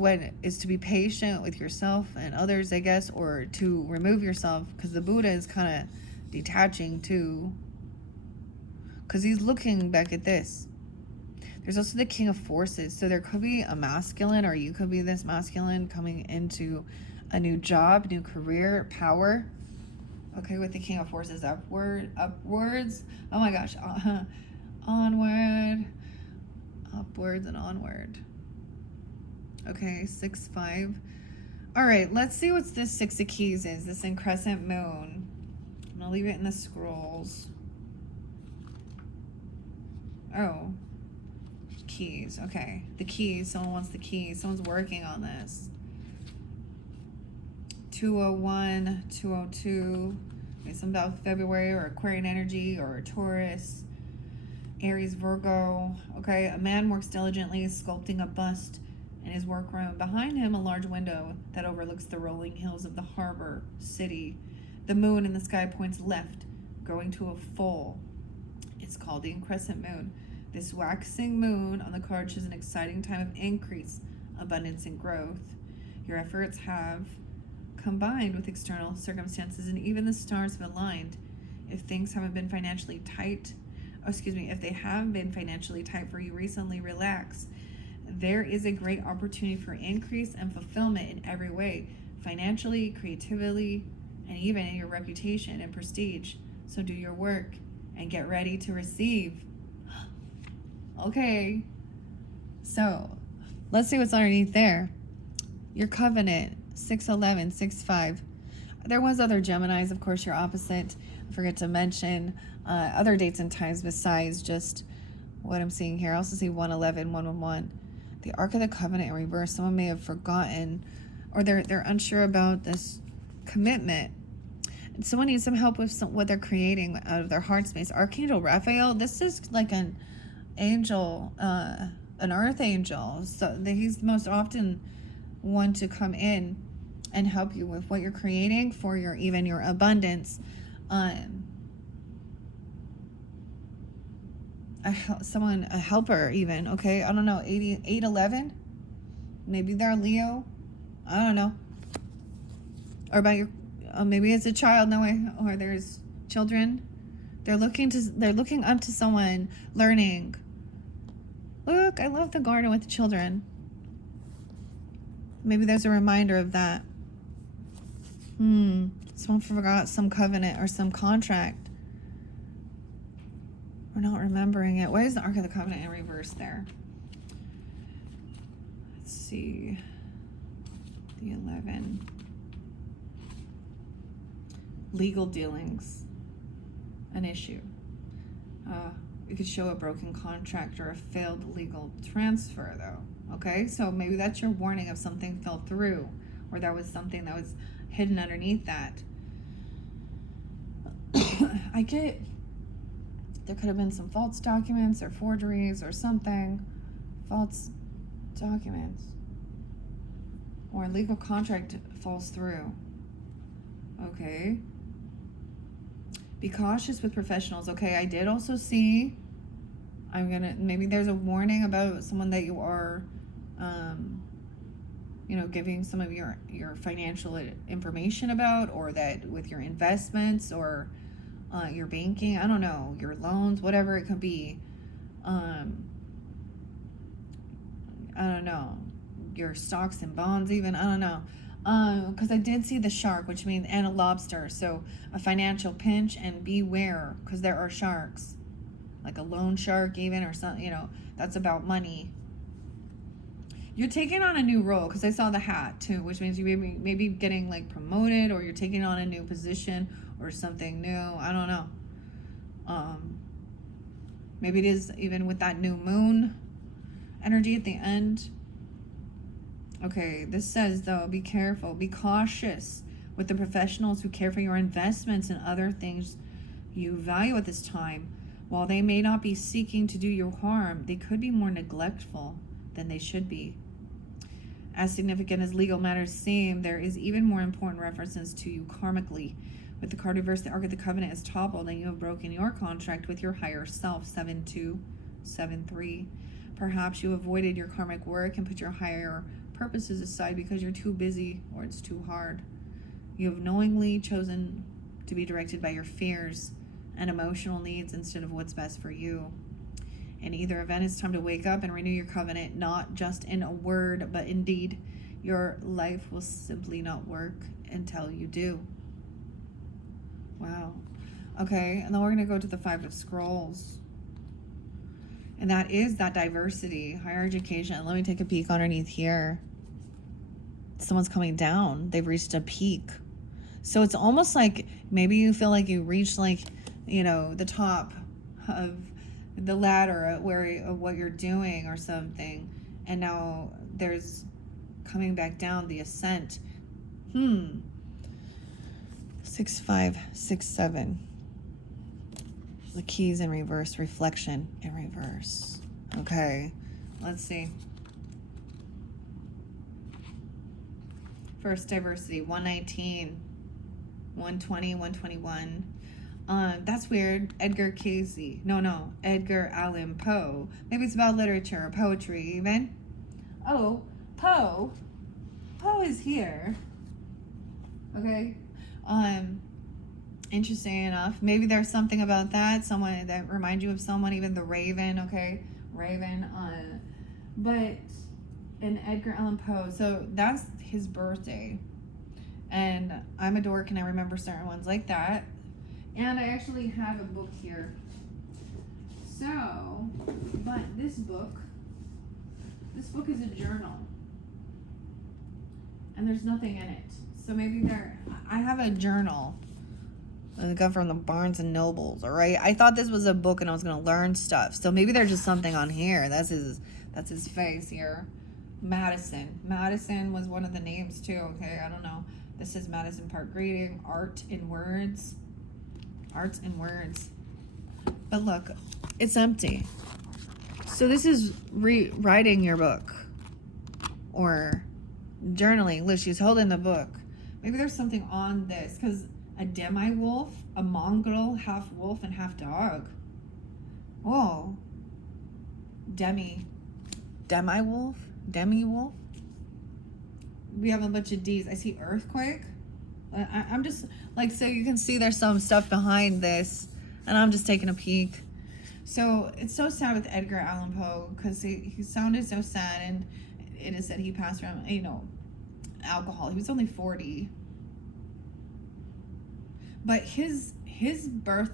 to be patient with yourself and others, I guess, or to remove yourself, because the Buddha is kind of detaching too, because he's looking back at this. There's also the King of Forces. So there could be a masculine, or you could be this masculine coming into a new job, new career, power. Okay, with the King of Forces upwards. Oh my gosh. Onward. Upwards and onward. Okay, 6-5. All right, let's see what this 6 of Keys is. This in Crescent Moon. I'm going to leave it in the scrolls. Oh. Keys. Okay. The keys. Someone wants the keys. Someone's working on this. 201, 202. Okay, something about February or Aquarian energy or Taurus, Aries, Virgo. Okay, a man works diligently sculpting a bust in his workroom. Behind him, a large window that overlooks the rolling hills of the harbor city. The moon in the sky points left, growing to a full. It's called the crescent moon. This waxing moon on the card shows an exciting time of increase, abundance, and growth. Your efforts have combined with external circumstances, and even the stars have aligned. If things haven't been financially tight, if they have been financially tight for you recently, relax. There is a great opportunity for increase and fulfillment in every way, financially, creatively, and even in your reputation and prestige. So do your work and get ready to receive. Okay, so let's see what's underneath there. Your covenant, 611, 65. There was other Geminis, of course, your opposite. I forget to mention other dates and times besides just what I'm seeing here. I also see 111, 111. The Ark of the Covenant in reverse. Someone may have forgotten, or they're unsure about this commitment. And someone needs some help with what they're creating out of their heart space. Archangel Raphael, this is like an angel, an earth angel. So he's most often one to come in and help you with what you're creating for even your abundance. A helper even, okay? I don't know, 811? Maybe they're Leo. I don't know. Or about your maybe it's a child, no way, or there's children. They're looking up to someone, learning. Look, I love the garden with the children. Maybe there's a reminder of that. Someone forgot some covenant or some contract. We're not remembering it. Why is the Ark of the Covenant in reverse there? Let's see. The 11. Legal dealings. An issue. It could show a broken contract or a failed legal transfer, though. Okay, so maybe that's your warning of something fell through, or that was something that was hidden underneath that. There could have been some false documents or forgeries or something. False documents. Or a legal contract falls through. Okay. Be cautious with professionals. Okay, I did also see, maybe there's a warning about someone that you are, giving some of your financial information about, or that with your investments or your banking, I don't know, your loans, whatever it could be. I don't know, your stocks and bonds even, I don't know. Because I did see the shark, which means, and a lobster, so a financial pinch, and beware, because there are sharks, like a loan shark even, or something, that's about money. You're taking on a new role, because I saw the hat too, which means you maybe getting like promoted, or you're taking on a new position or something new. I don't know. Maybe it is even with that new moon energy at the end. Okay, this says, though, be careful, be cautious with the professionals who care for your investments and other things you value at this time. While they may not be seeking to do you harm, they could be more neglectful than they should be. As significant as legal matters seem, there is even more important references to you karmically. With the card reversed, the Ark of the Covenant is toppled, and you have broken your contract with your higher self, 7-2, 7-3. Perhaps you avoided your karmic work and put your higher purposes aside because you're too busy or it's too hard. You have knowingly chosen to be directed by your fears and emotional needs instead of what's best for you. In either event, it's time to wake up and renew your covenant, not just in a word, but in deed. Your life will simply not work until you do. Wow. Okay, and then we're going to go to the 5 of Scrolls. And that is that diversity, higher education. Let me take a peek underneath here. Someone's coming down. They've reached a peak. So it's almost like maybe you feel like you reached the top of the ladder of what you're doing or something. And now there's coming back down, the ascent. 6, 5, 6, 7. The keys in reverse, reflection in reverse. Okay, let's see. First, diversity, 119, 120, 121. That's weird. Edgar Cayce. No, Edgar Allan Poe. Maybe it's about literature or poetry even. Oh, Poe. Poe is here. Okay. Interesting enough. Maybe there's something about that. Someone that reminds you of someone, even the Raven, okay? Raven. But in Edgar Allan Poe, so that's his birthday. And I'm a dork and I remember certain ones like that. And I actually have a book here. So, but this book is a journal. And there's nothing in it. So maybe I have a journal that I got from the Barnes and Nobles, all right? I thought this was a book and I was going to learn stuff. So maybe there's just something on here. That's his face here. Madison. Madison was one of the names too, okay? I don't know. This is Madison Park greeting, art in words. Art in words. But look, it's empty. So this is rewriting your book or journaling. Look, she's holding the book. Maybe there's something on this because a demi-wolf, a mongrel, half wolf and half dog. Whoa. Demi-wolf? We have a bunch of D's. I see earthquake. I'm just like, so you can see there's some stuff behind this, and I'm just taking a peek. So it's so sad with Edgar Allan Poe, because he sounded so sad, and it is said he passed from, alcohol. He was only 40. But his death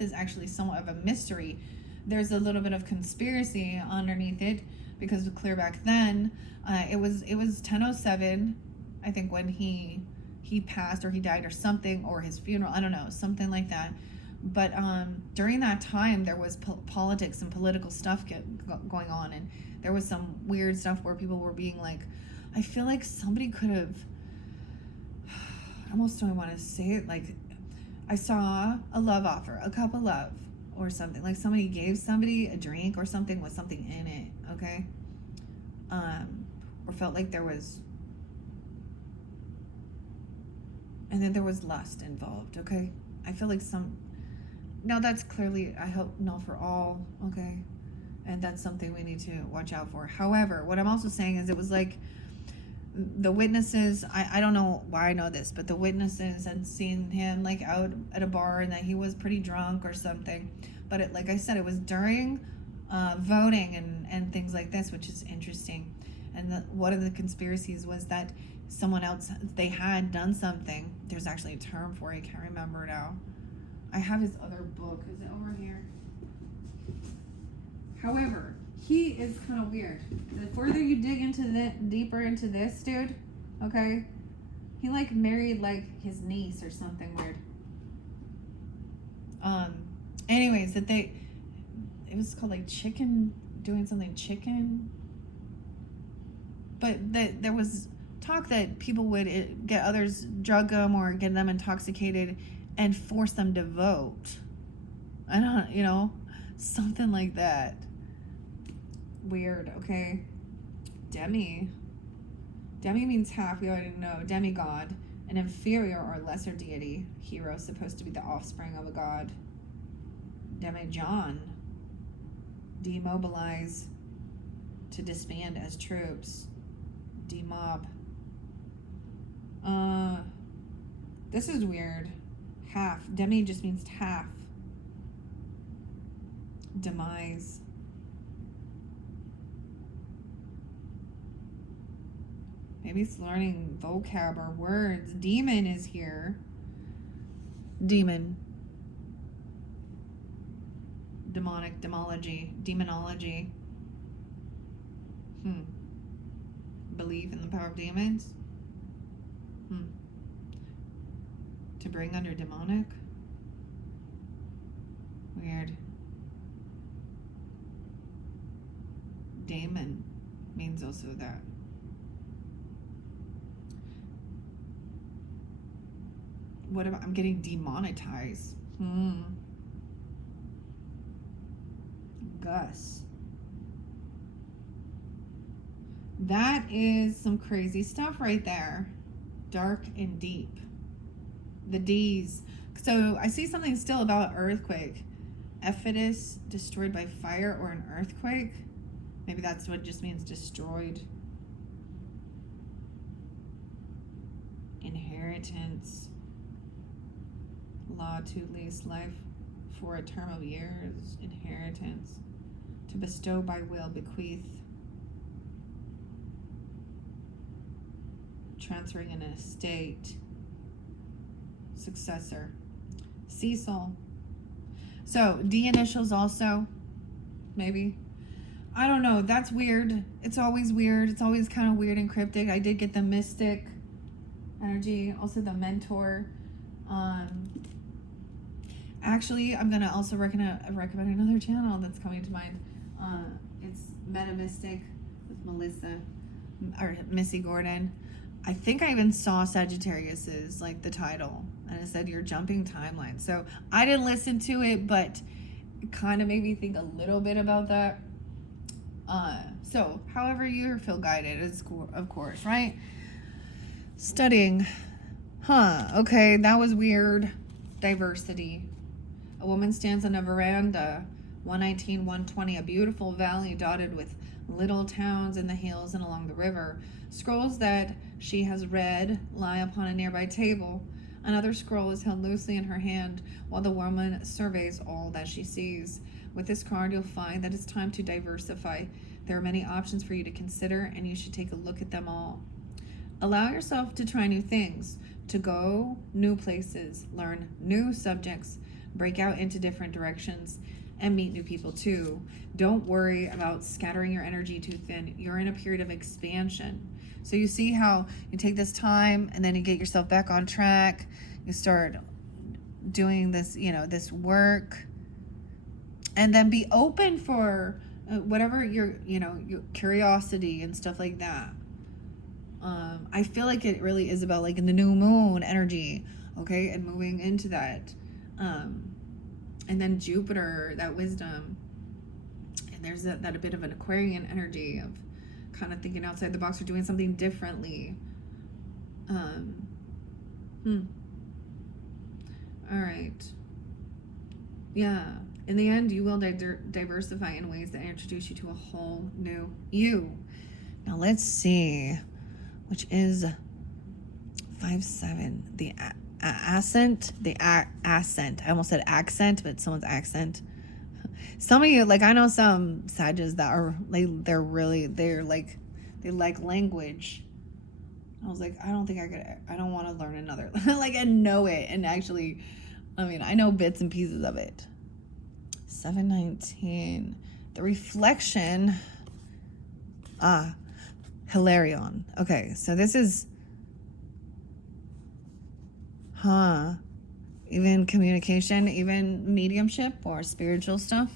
is actually somewhat of a mystery. There's a little bit of conspiracy underneath it, because clear back then, it was 10:07, I think, when he passed, or he died, or something, or his funeral. I don't know, something like that. But during that time, there was politics and political stuff going on, and there was some weird stuff where people were being like, I feel like somebody could have, I almost don't want to say it, like, I saw a love offer, a cup of love, or something, like somebody gave somebody a drink or something with something in it, okay? Or felt like there was, and then there was lust involved, okay? I feel like now that's clearly, I hope not for all, okay? And that's something we need to watch out for. However, what I'm also saying is, it was like the witnesses, I don't know why I know this, but the witnesses had seen him like out at a bar, and that he was pretty drunk or something. But like I said, it was during voting and things like this, which is interesting. And one of the conspiracies was that someone else, they had done something. There's actually a term for it, I can't remember now. I have his other book. Is it over here? However, he is kind of weird. The further you dig deeper into this dude, okay, he like married like his niece or something weird. Anyways, it was called like doing something chicken. But there was talk that people would get others, drug them, or get them intoxicated and force them to vote. I don't, something like that. Weird, okay. Demi means half, we already know. Demigod, an inferior or lesser deity. Hero, supposed to be the offspring of a god. Demijohn, demobilize, to disband as troops. Demob. This is weird. Half. Demi just means half. Demise. Maybe it's learning vocab or words. Demon is here. Demon. Demonic, demonology. Belief in the power of demons. To bring under demonic. Weird. Daemon means also that. What about, I'm getting demonetized. Gus. That is some crazy stuff right there. Dark and deep. The D's. So I see something still about earthquake. Ephesus, destroyed by fire or an earthquake. Maybe that's what it just means, destroyed. Inheritance. Law to lease life for a term of years. Inheritance. To bestow by will, bequeath. Transferring an estate. Successor. Cecil. So D initials also, maybe. I don't know. That's weird. It's always weird. It's always kind of weird and cryptic. I did get the mystic energy, also the mentor. Actually, I'm gonna also recommend another channel that's coming to mind. It's Meta Mystic with Melissa or Missy Gordon. I think I even saw Sagittarius's, like, the title, and it said you're jumping timeline. So I didn't listen to it, but it kind of made me think a little bit about that. So however you feel guided is, of course, right? Studying. Okay, that was weird. Diversity. A woman stands on a veranda, 119, 120, a beautiful valley dotted with little towns in the hills and along the river. Scrolls that she has read lie upon a nearby table. Another scroll is held loosely in her hand while the woman surveys all that she sees. With this card, you'll find that it's time to diversify. There are many options for you to consider, and you should take a look at them all. Allow yourself to try new things, to go new places, learn new subjects, break out into different directions, and meet new people too. Don't worry about scattering your energy too thin. You're in a period of expansion. So you see how you take this time and then you get yourself back on track. You start doing this, this work, and then be open for whatever your curiosity and stuff like that. I feel like it really is about like in the new moon energy, okay, and moving into that. And then Jupiter, that wisdom, and there's that a bit of an Aquarian energy of kind of thinking outside the box or doing something differently. All right. Yeah. In the end, you will diversify in ways that introduce you to a whole new you. Now let's see, which is 5-7, the ascent. I almost said accent, but someone's accent. Some of you, like I know some Sages that are like they like language. I was like, I don't want to learn another like and know it, and actually, I know bits and pieces of it. 7-19, the reflection. Hilarion. Okay, so this is even communication, even mediumship or spiritual stuff,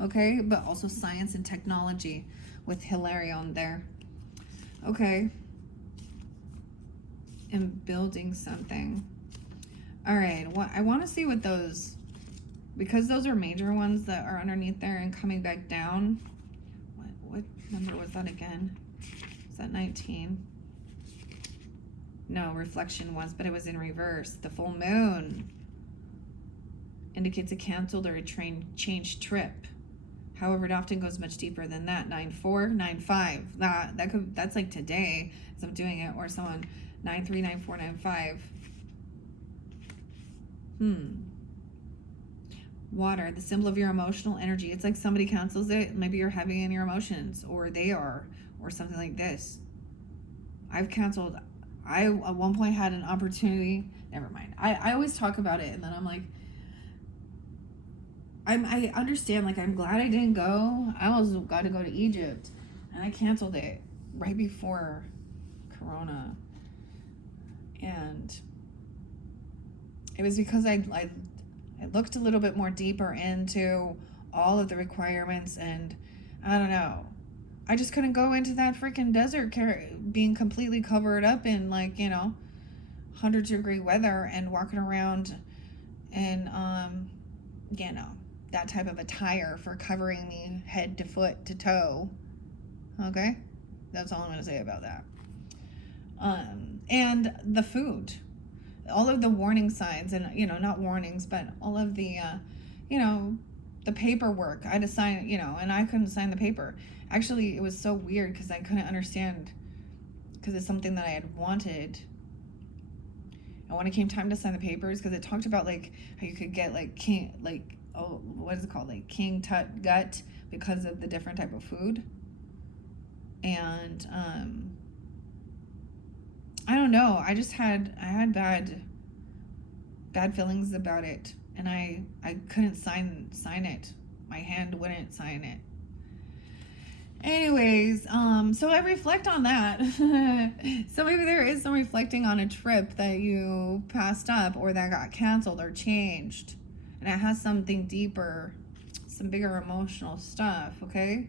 okay, but also science and technology with Hilarion there. Okay, and building something. All right, I want to see what those, because those are major ones that are underneath there and coming back down. What number was that again? Is that 19? No, reflection was, but it was in reverse. The full moon indicates a canceled or a changed trip. However, it often goes much deeper than that. 9-4, 9-5. That's like today as I'm doing it, or someone 9-3, 9-4, 9-5. Water, the symbol of your emotional energy. It's like somebody cancels it. Maybe you're heavy in your emotions, or they are, or something like this. I've canceled. I at one point had an opportunity. Never mind. I always talk about it, and then I'm like, I understand. Like, I'm glad I didn't go. I almost got to go to Egypt, and I canceled it right before Corona, and it was because I looked a little bit more deeper into all of the requirements, and I don't know. I just couldn't go into that freaking desert being completely covered up in 100-degree weather and walking around in that type of attire for covering me head to foot to toe. Okay? That's all I'm going to say about that. And the food. All of the warning signs, and not warnings, but all of the the paperwork. I had to sign, and I couldn't sign the paper. Actually, it was so weird because I couldn't understand, because it's something that I had wanted. And when it came time to sign the papers, because it talked about how you could get king, what is it called, king tut gut, because of the different type of food. And I don't know. I had bad feelings about it, and I couldn't sign it. My hand wouldn't sign it. Anyways, so I reflect on that. So maybe there is some reflecting on a trip that you passed up, or that got canceled or changed, and it has something deeper, some bigger emotional stuff. Okay.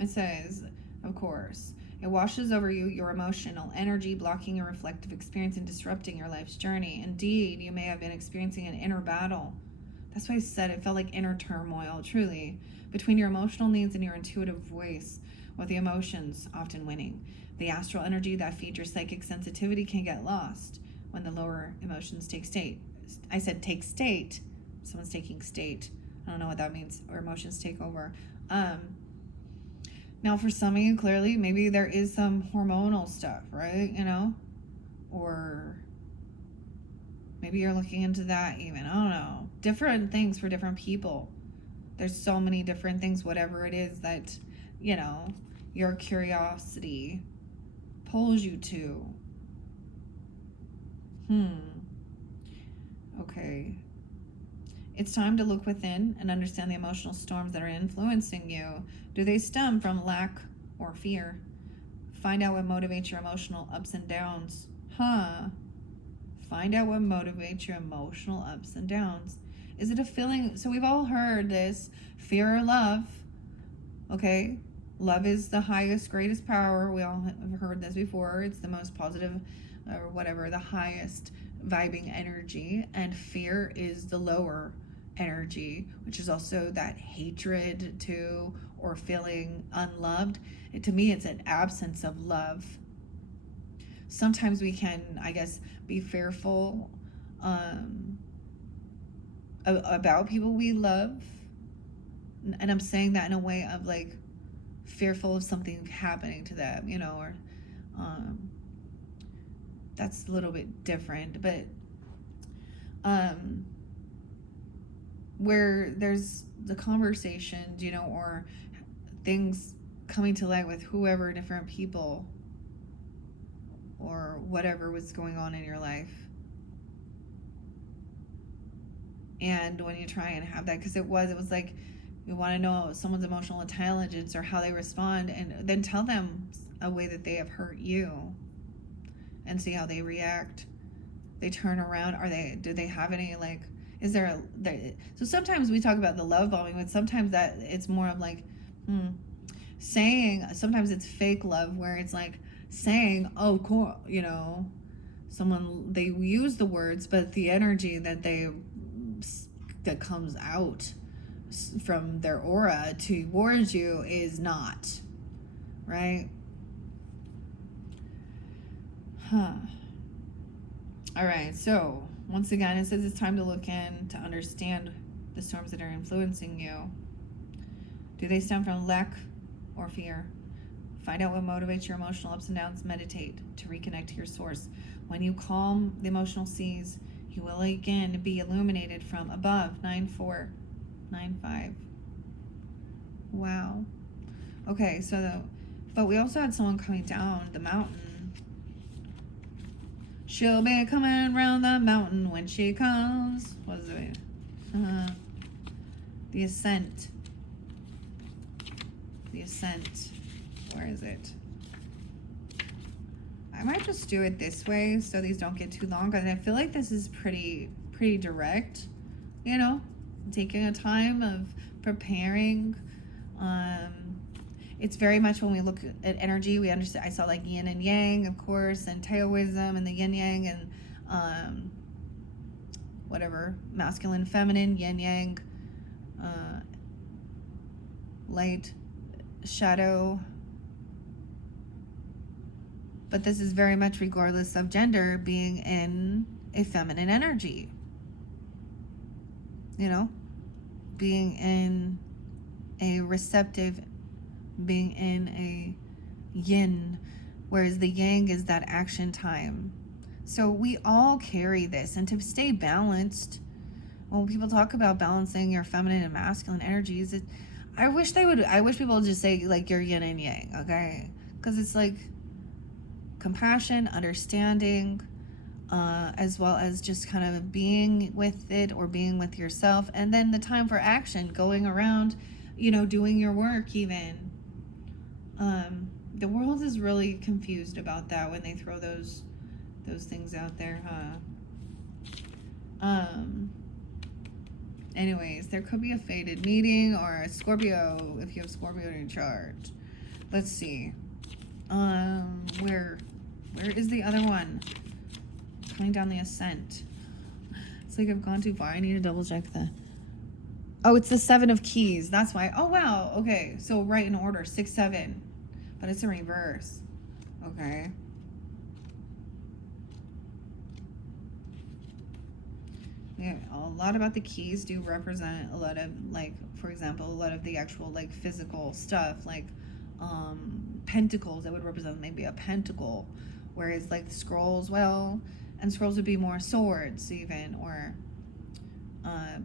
It says, of course, it washes over you, your emotional energy, blocking your reflective experience and disrupting your life's journey. Indeed, you may have been experiencing an inner battle. That's why I said it felt like inner turmoil, truly, between your emotional needs and your intuitive voice, with the emotions often winning. The astral energy that feeds your psychic sensitivity can get lost when the lower emotions take state. I said take state. Someone's taking state. I don't know what that means. Or emotions take over. Now, for some of you, clearly, maybe there is some hormonal stuff, right? You know? Or maybe you're looking into that even. I don't know. Different things for different people. There's so many different things, whatever it is that, you know, your curiosity pulls you to. Okay. It's time to look within and understand the emotional storms that are influencing you. Do they stem from lack or fear? Find out what motivates your emotional ups and downs. Find out what motivates your emotional ups and downs. Is it a feeling? So we've all heard this, fear or love. Okay. Love is the highest, greatest power. We all have heard this before. It's the most positive, or whatever, the highest vibing energy. And fear is the lower energy, which is also that hatred to, or feeling unloved. To me, it's an absence of love. Sometimes we can, I guess, be fearful about people we love. And I'm saying that in a way of like fearful of something happening to them, you know, or that's a little bit different. But where there's the conversations, you know, or things coming to light with whoever, different people, or whatever was going on in your life. And when you try and have that, because it was like, you want to know someone's emotional intelligence or how they respond, and then tell them a way that they have hurt you and see how they react. They turn around. Do they have any, like, is there so sometimes we talk about the love bombing, but sometimes that it's more of like saying, sometimes it's fake love, where it's like saying, oh cool, you know, someone, they use the words, but the energy that comes out from their aura towards you is not, right? All right, so once again, it says it's time to look in to understand the storms that are influencing you. Do they stem from lack or fear? Find out what motivates your emotional ups and downs. Meditate to reconnect to your source. When you calm the emotional seas, you will again be illuminated from above. 9495. Wow. Okay, but we also had someone coming down the mountain. She'll be coming round the mountain when she comes. What is it? The Ascent. The Ascent. Where is it? I might just do it this way so these don't get too long. And I feel like this is pretty direct. You know, taking a time of preparing. It's very much, when we look at energy, we understand. I saw like yin and yang, of course, and Taoism, and the yin yang, and whatever, masculine, feminine, yin yang, light, shadow. But this is very much, regardless of gender, being in a feminine energy. You know, being in a receptive, being in a yin, whereas the yang is that action time. So we all carry this, and to stay balanced, when people talk about balancing your feminine and masculine energies, I wish people would just say like your yin and yang, okay? Because it's like compassion, understanding, as well as just kind of being with it, or being with yourself, and then the time for action, going around, you know, doing your work even. The world is really confused about that when they throw those things out there, anyways, there could be a fated meeting or a Scorpio, if you have Scorpio in your chart. Let's see. Where is the other one? Coming down the Ascent. It's like I've gone too far. I need to double check oh, it's the 7 of Keys. That's why. Oh, wow. Okay. So right in order. 6, 7. But it's in reverse. Okay. Yeah, a lot about the keys do represent a lot of, like, for example, a lot of the actual, like, physical stuff, like pentacles that would represent maybe a pentacle, whereas like scrolls, well, and scrolls would be more swords even, or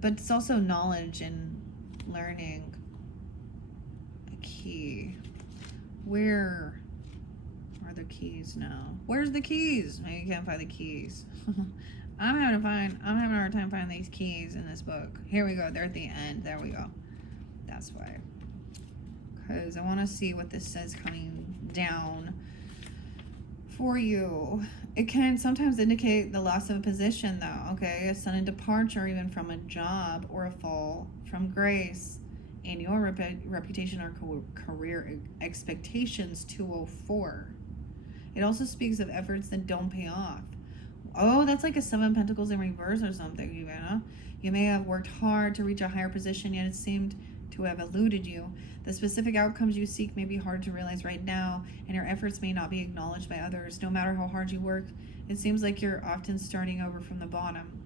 but it's also knowledge and learning. A key. Where are the keys now? Where's the keys? Oh, you can't find the keys. I'm having a hard time finding these keys in this book. Here we go. They're at the end. There we go. That's why. Because I want to see what this says coming down for you. It can sometimes indicate the loss of a position, though, okay? A sudden departure, even from a job, or a fall from grace. And your reputation or career expectations, 204. It also speaks of efforts that don't pay off. Oh, that's like a 7 Pentacles in reverse or something, you know? You may have worked hard to reach a higher position, yet it seemed to have eluded you. The specific outcomes you seek may be hard to realize right now, and your efforts may not be acknowledged by others. No matter how hard you work, it seems like you're often starting over from the bottom.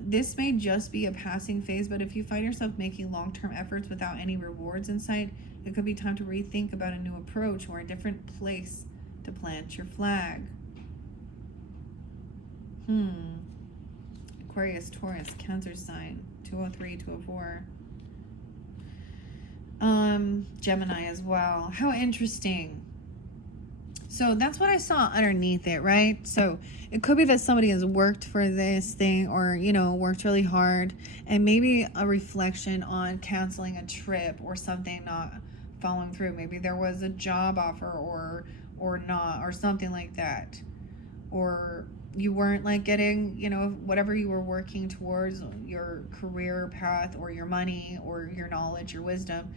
This may just be a passing phase, but if you find yourself making long-term efforts without any rewards in sight, it could be time to rethink about a new approach or a different place to plant your flag. Aquarius, Taurus, Cancer sign, 203, 204. Gemini as well. How interesting. So that's what I saw underneath it, right? So it could be that somebody has worked for this thing, or, you know, worked really hard, and maybe a reflection on canceling a trip or something, not following through. Maybe there was a job offer or not, or something like that. Or you weren't like getting, you know, whatever you were working towards, your career path or your money or your knowledge, your wisdom.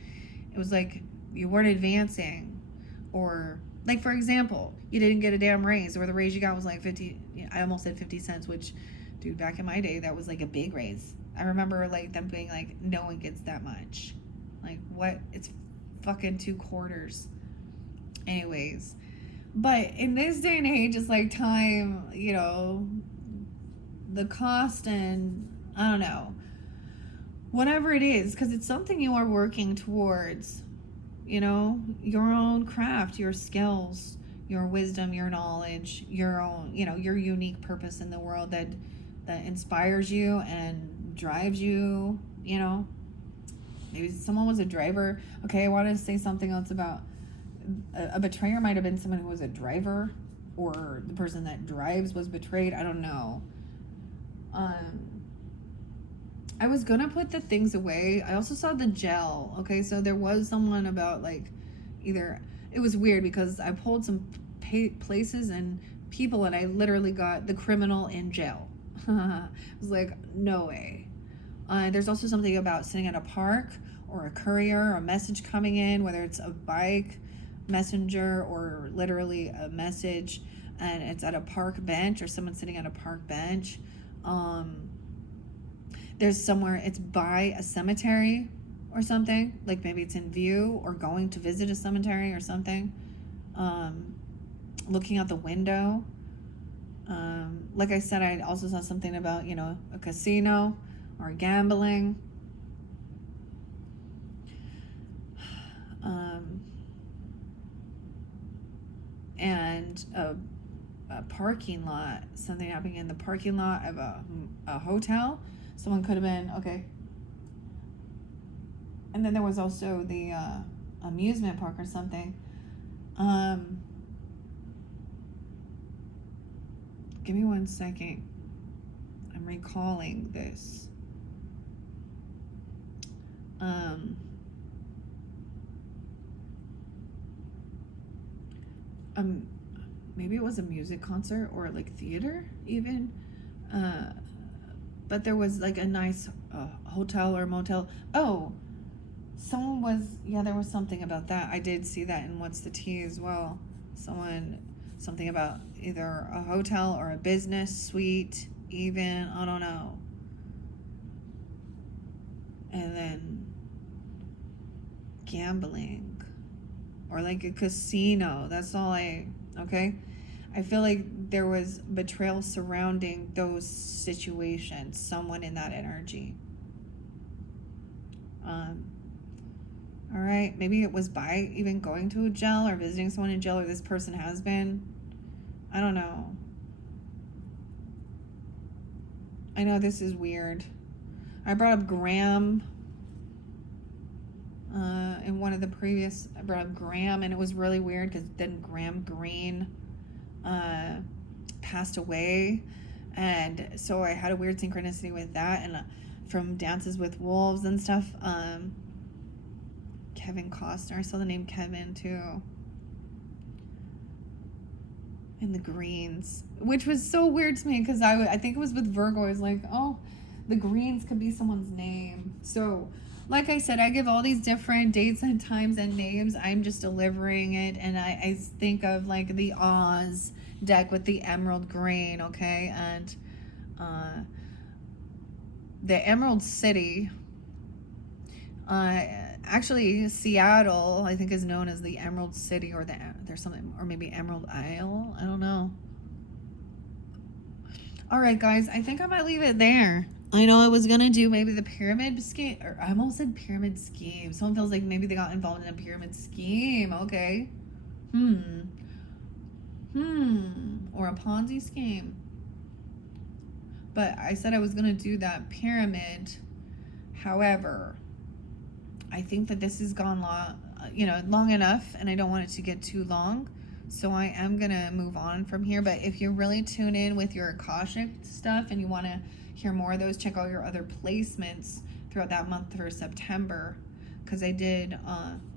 It was like you weren't advancing. Or like, for example, you didn't get a damn raise, or the raise you got was like 50, I almost said 50 cents, which, dude, back in my day, that was like a big raise. I remember like them being like, no one gets that much. Like, what? It's fucking 2 quarters. Anyways. But in this day and age, it's like time, you know, the cost, and I don't know, whatever it is, because it's something you are working towards, you know, your own craft, your skills, your wisdom, your knowledge, your own, you know, your unique purpose in the world that inspires you and drives you, you know. Maybe someone was a driver. Okay, I want to say something else about a betrayer. Might have been someone who was a driver, or the person that drives was betrayed. I don't know. I was gonna put the things away. I also saw the gel. Okay, so there was someone about like, either, it was weird because I pulled some places and people, and I literally got the criminal in jail. I was like, no way. There's also something about sitting at a park, or a courier, or a message coming in, whether it's a bike messenger or literally a message, and it's at a park bench, or someone sitting at a park bench. There's somewhere, it's by a cemetery or something, like maybe it's in view, or going to visit a cemetery or something. Looking out the window. Like I said, I also saw something about, you know, a casino or gambling. And a parking lot, something happening in the parking lot of a hotel. Someone could have been, okay. And then there was also the amusement park or something. Give me 1 second. I'm recalling this. Maybe it was a music concert, or like theater even. But there was like a nice hotel or motel. Oh, someone was, yeah, there was something about that. I did see that in What's the Tea as well. Something about either a hotel or a business suite even, I don't know. And then gambling, or like a casino. That's all okay? I feel like there was betrayal surrounding those situations, someone in that energy. All right, maybe it was by even going to a jail or visiting someone in jail, or this person has been. I don't know. I know this is weird. I brought up Graham in one of the previous. I brought up Graham, and it was really weird because then Graham Greene passed away, and so I had a weird synchronicity with that, and from Dances with Wolves and stuff. Kevin Costner, I saw the name Kevin too, and the Greens, which was so weird to me because I think it was with Virgo. I was like, oh, the Greens could be someone's name. So like I said, I give all these different dates and times and names. I'm just delivering it, and I think of like the Oz deck with the emerald green, okay, and the Emerald City. Actually, Seattle, I think, is known as the Emerald City, or there's something, or maybe Emerald Isle. I don't know. All right, guys, I think I might leave it there. I know I was gonna do maybe the pyramid scheme, or I almost said pyramid scheme. Someone feels like maybe they got involved in a pyramid scheme. Okay. Or a Ponzi scheme. But I said I was gonna do that pyramid. However, I think that this has gone long enough, and I don't want it to get too long. So I am going to move on from here. But if you really tune in with your Akashic stuff and you want to hear more of those, check out your other placements throughout that month for September. Because I did,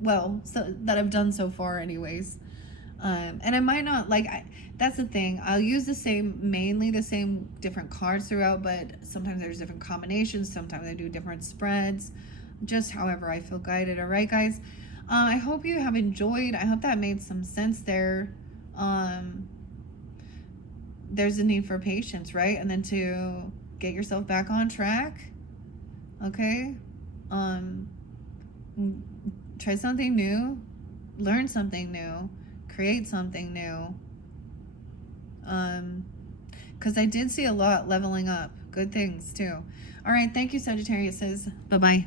that I've done so far anyways. And I might not, that's the thing. I'll use mainly the same different cards throughout, but sometimes there's different combinations. Sometimes I do different spreads. Just however I feel guided. All right, guys. I hope you have enjoyed. I hope that made some sense there. There's a need for patience, right? And then to get yourself back on track. Okay. Try something new. Learn something new. Create something new. Because I did see a lot leveling up. Good things, too. All right. Thank you, Sagittarius. Bye-bye.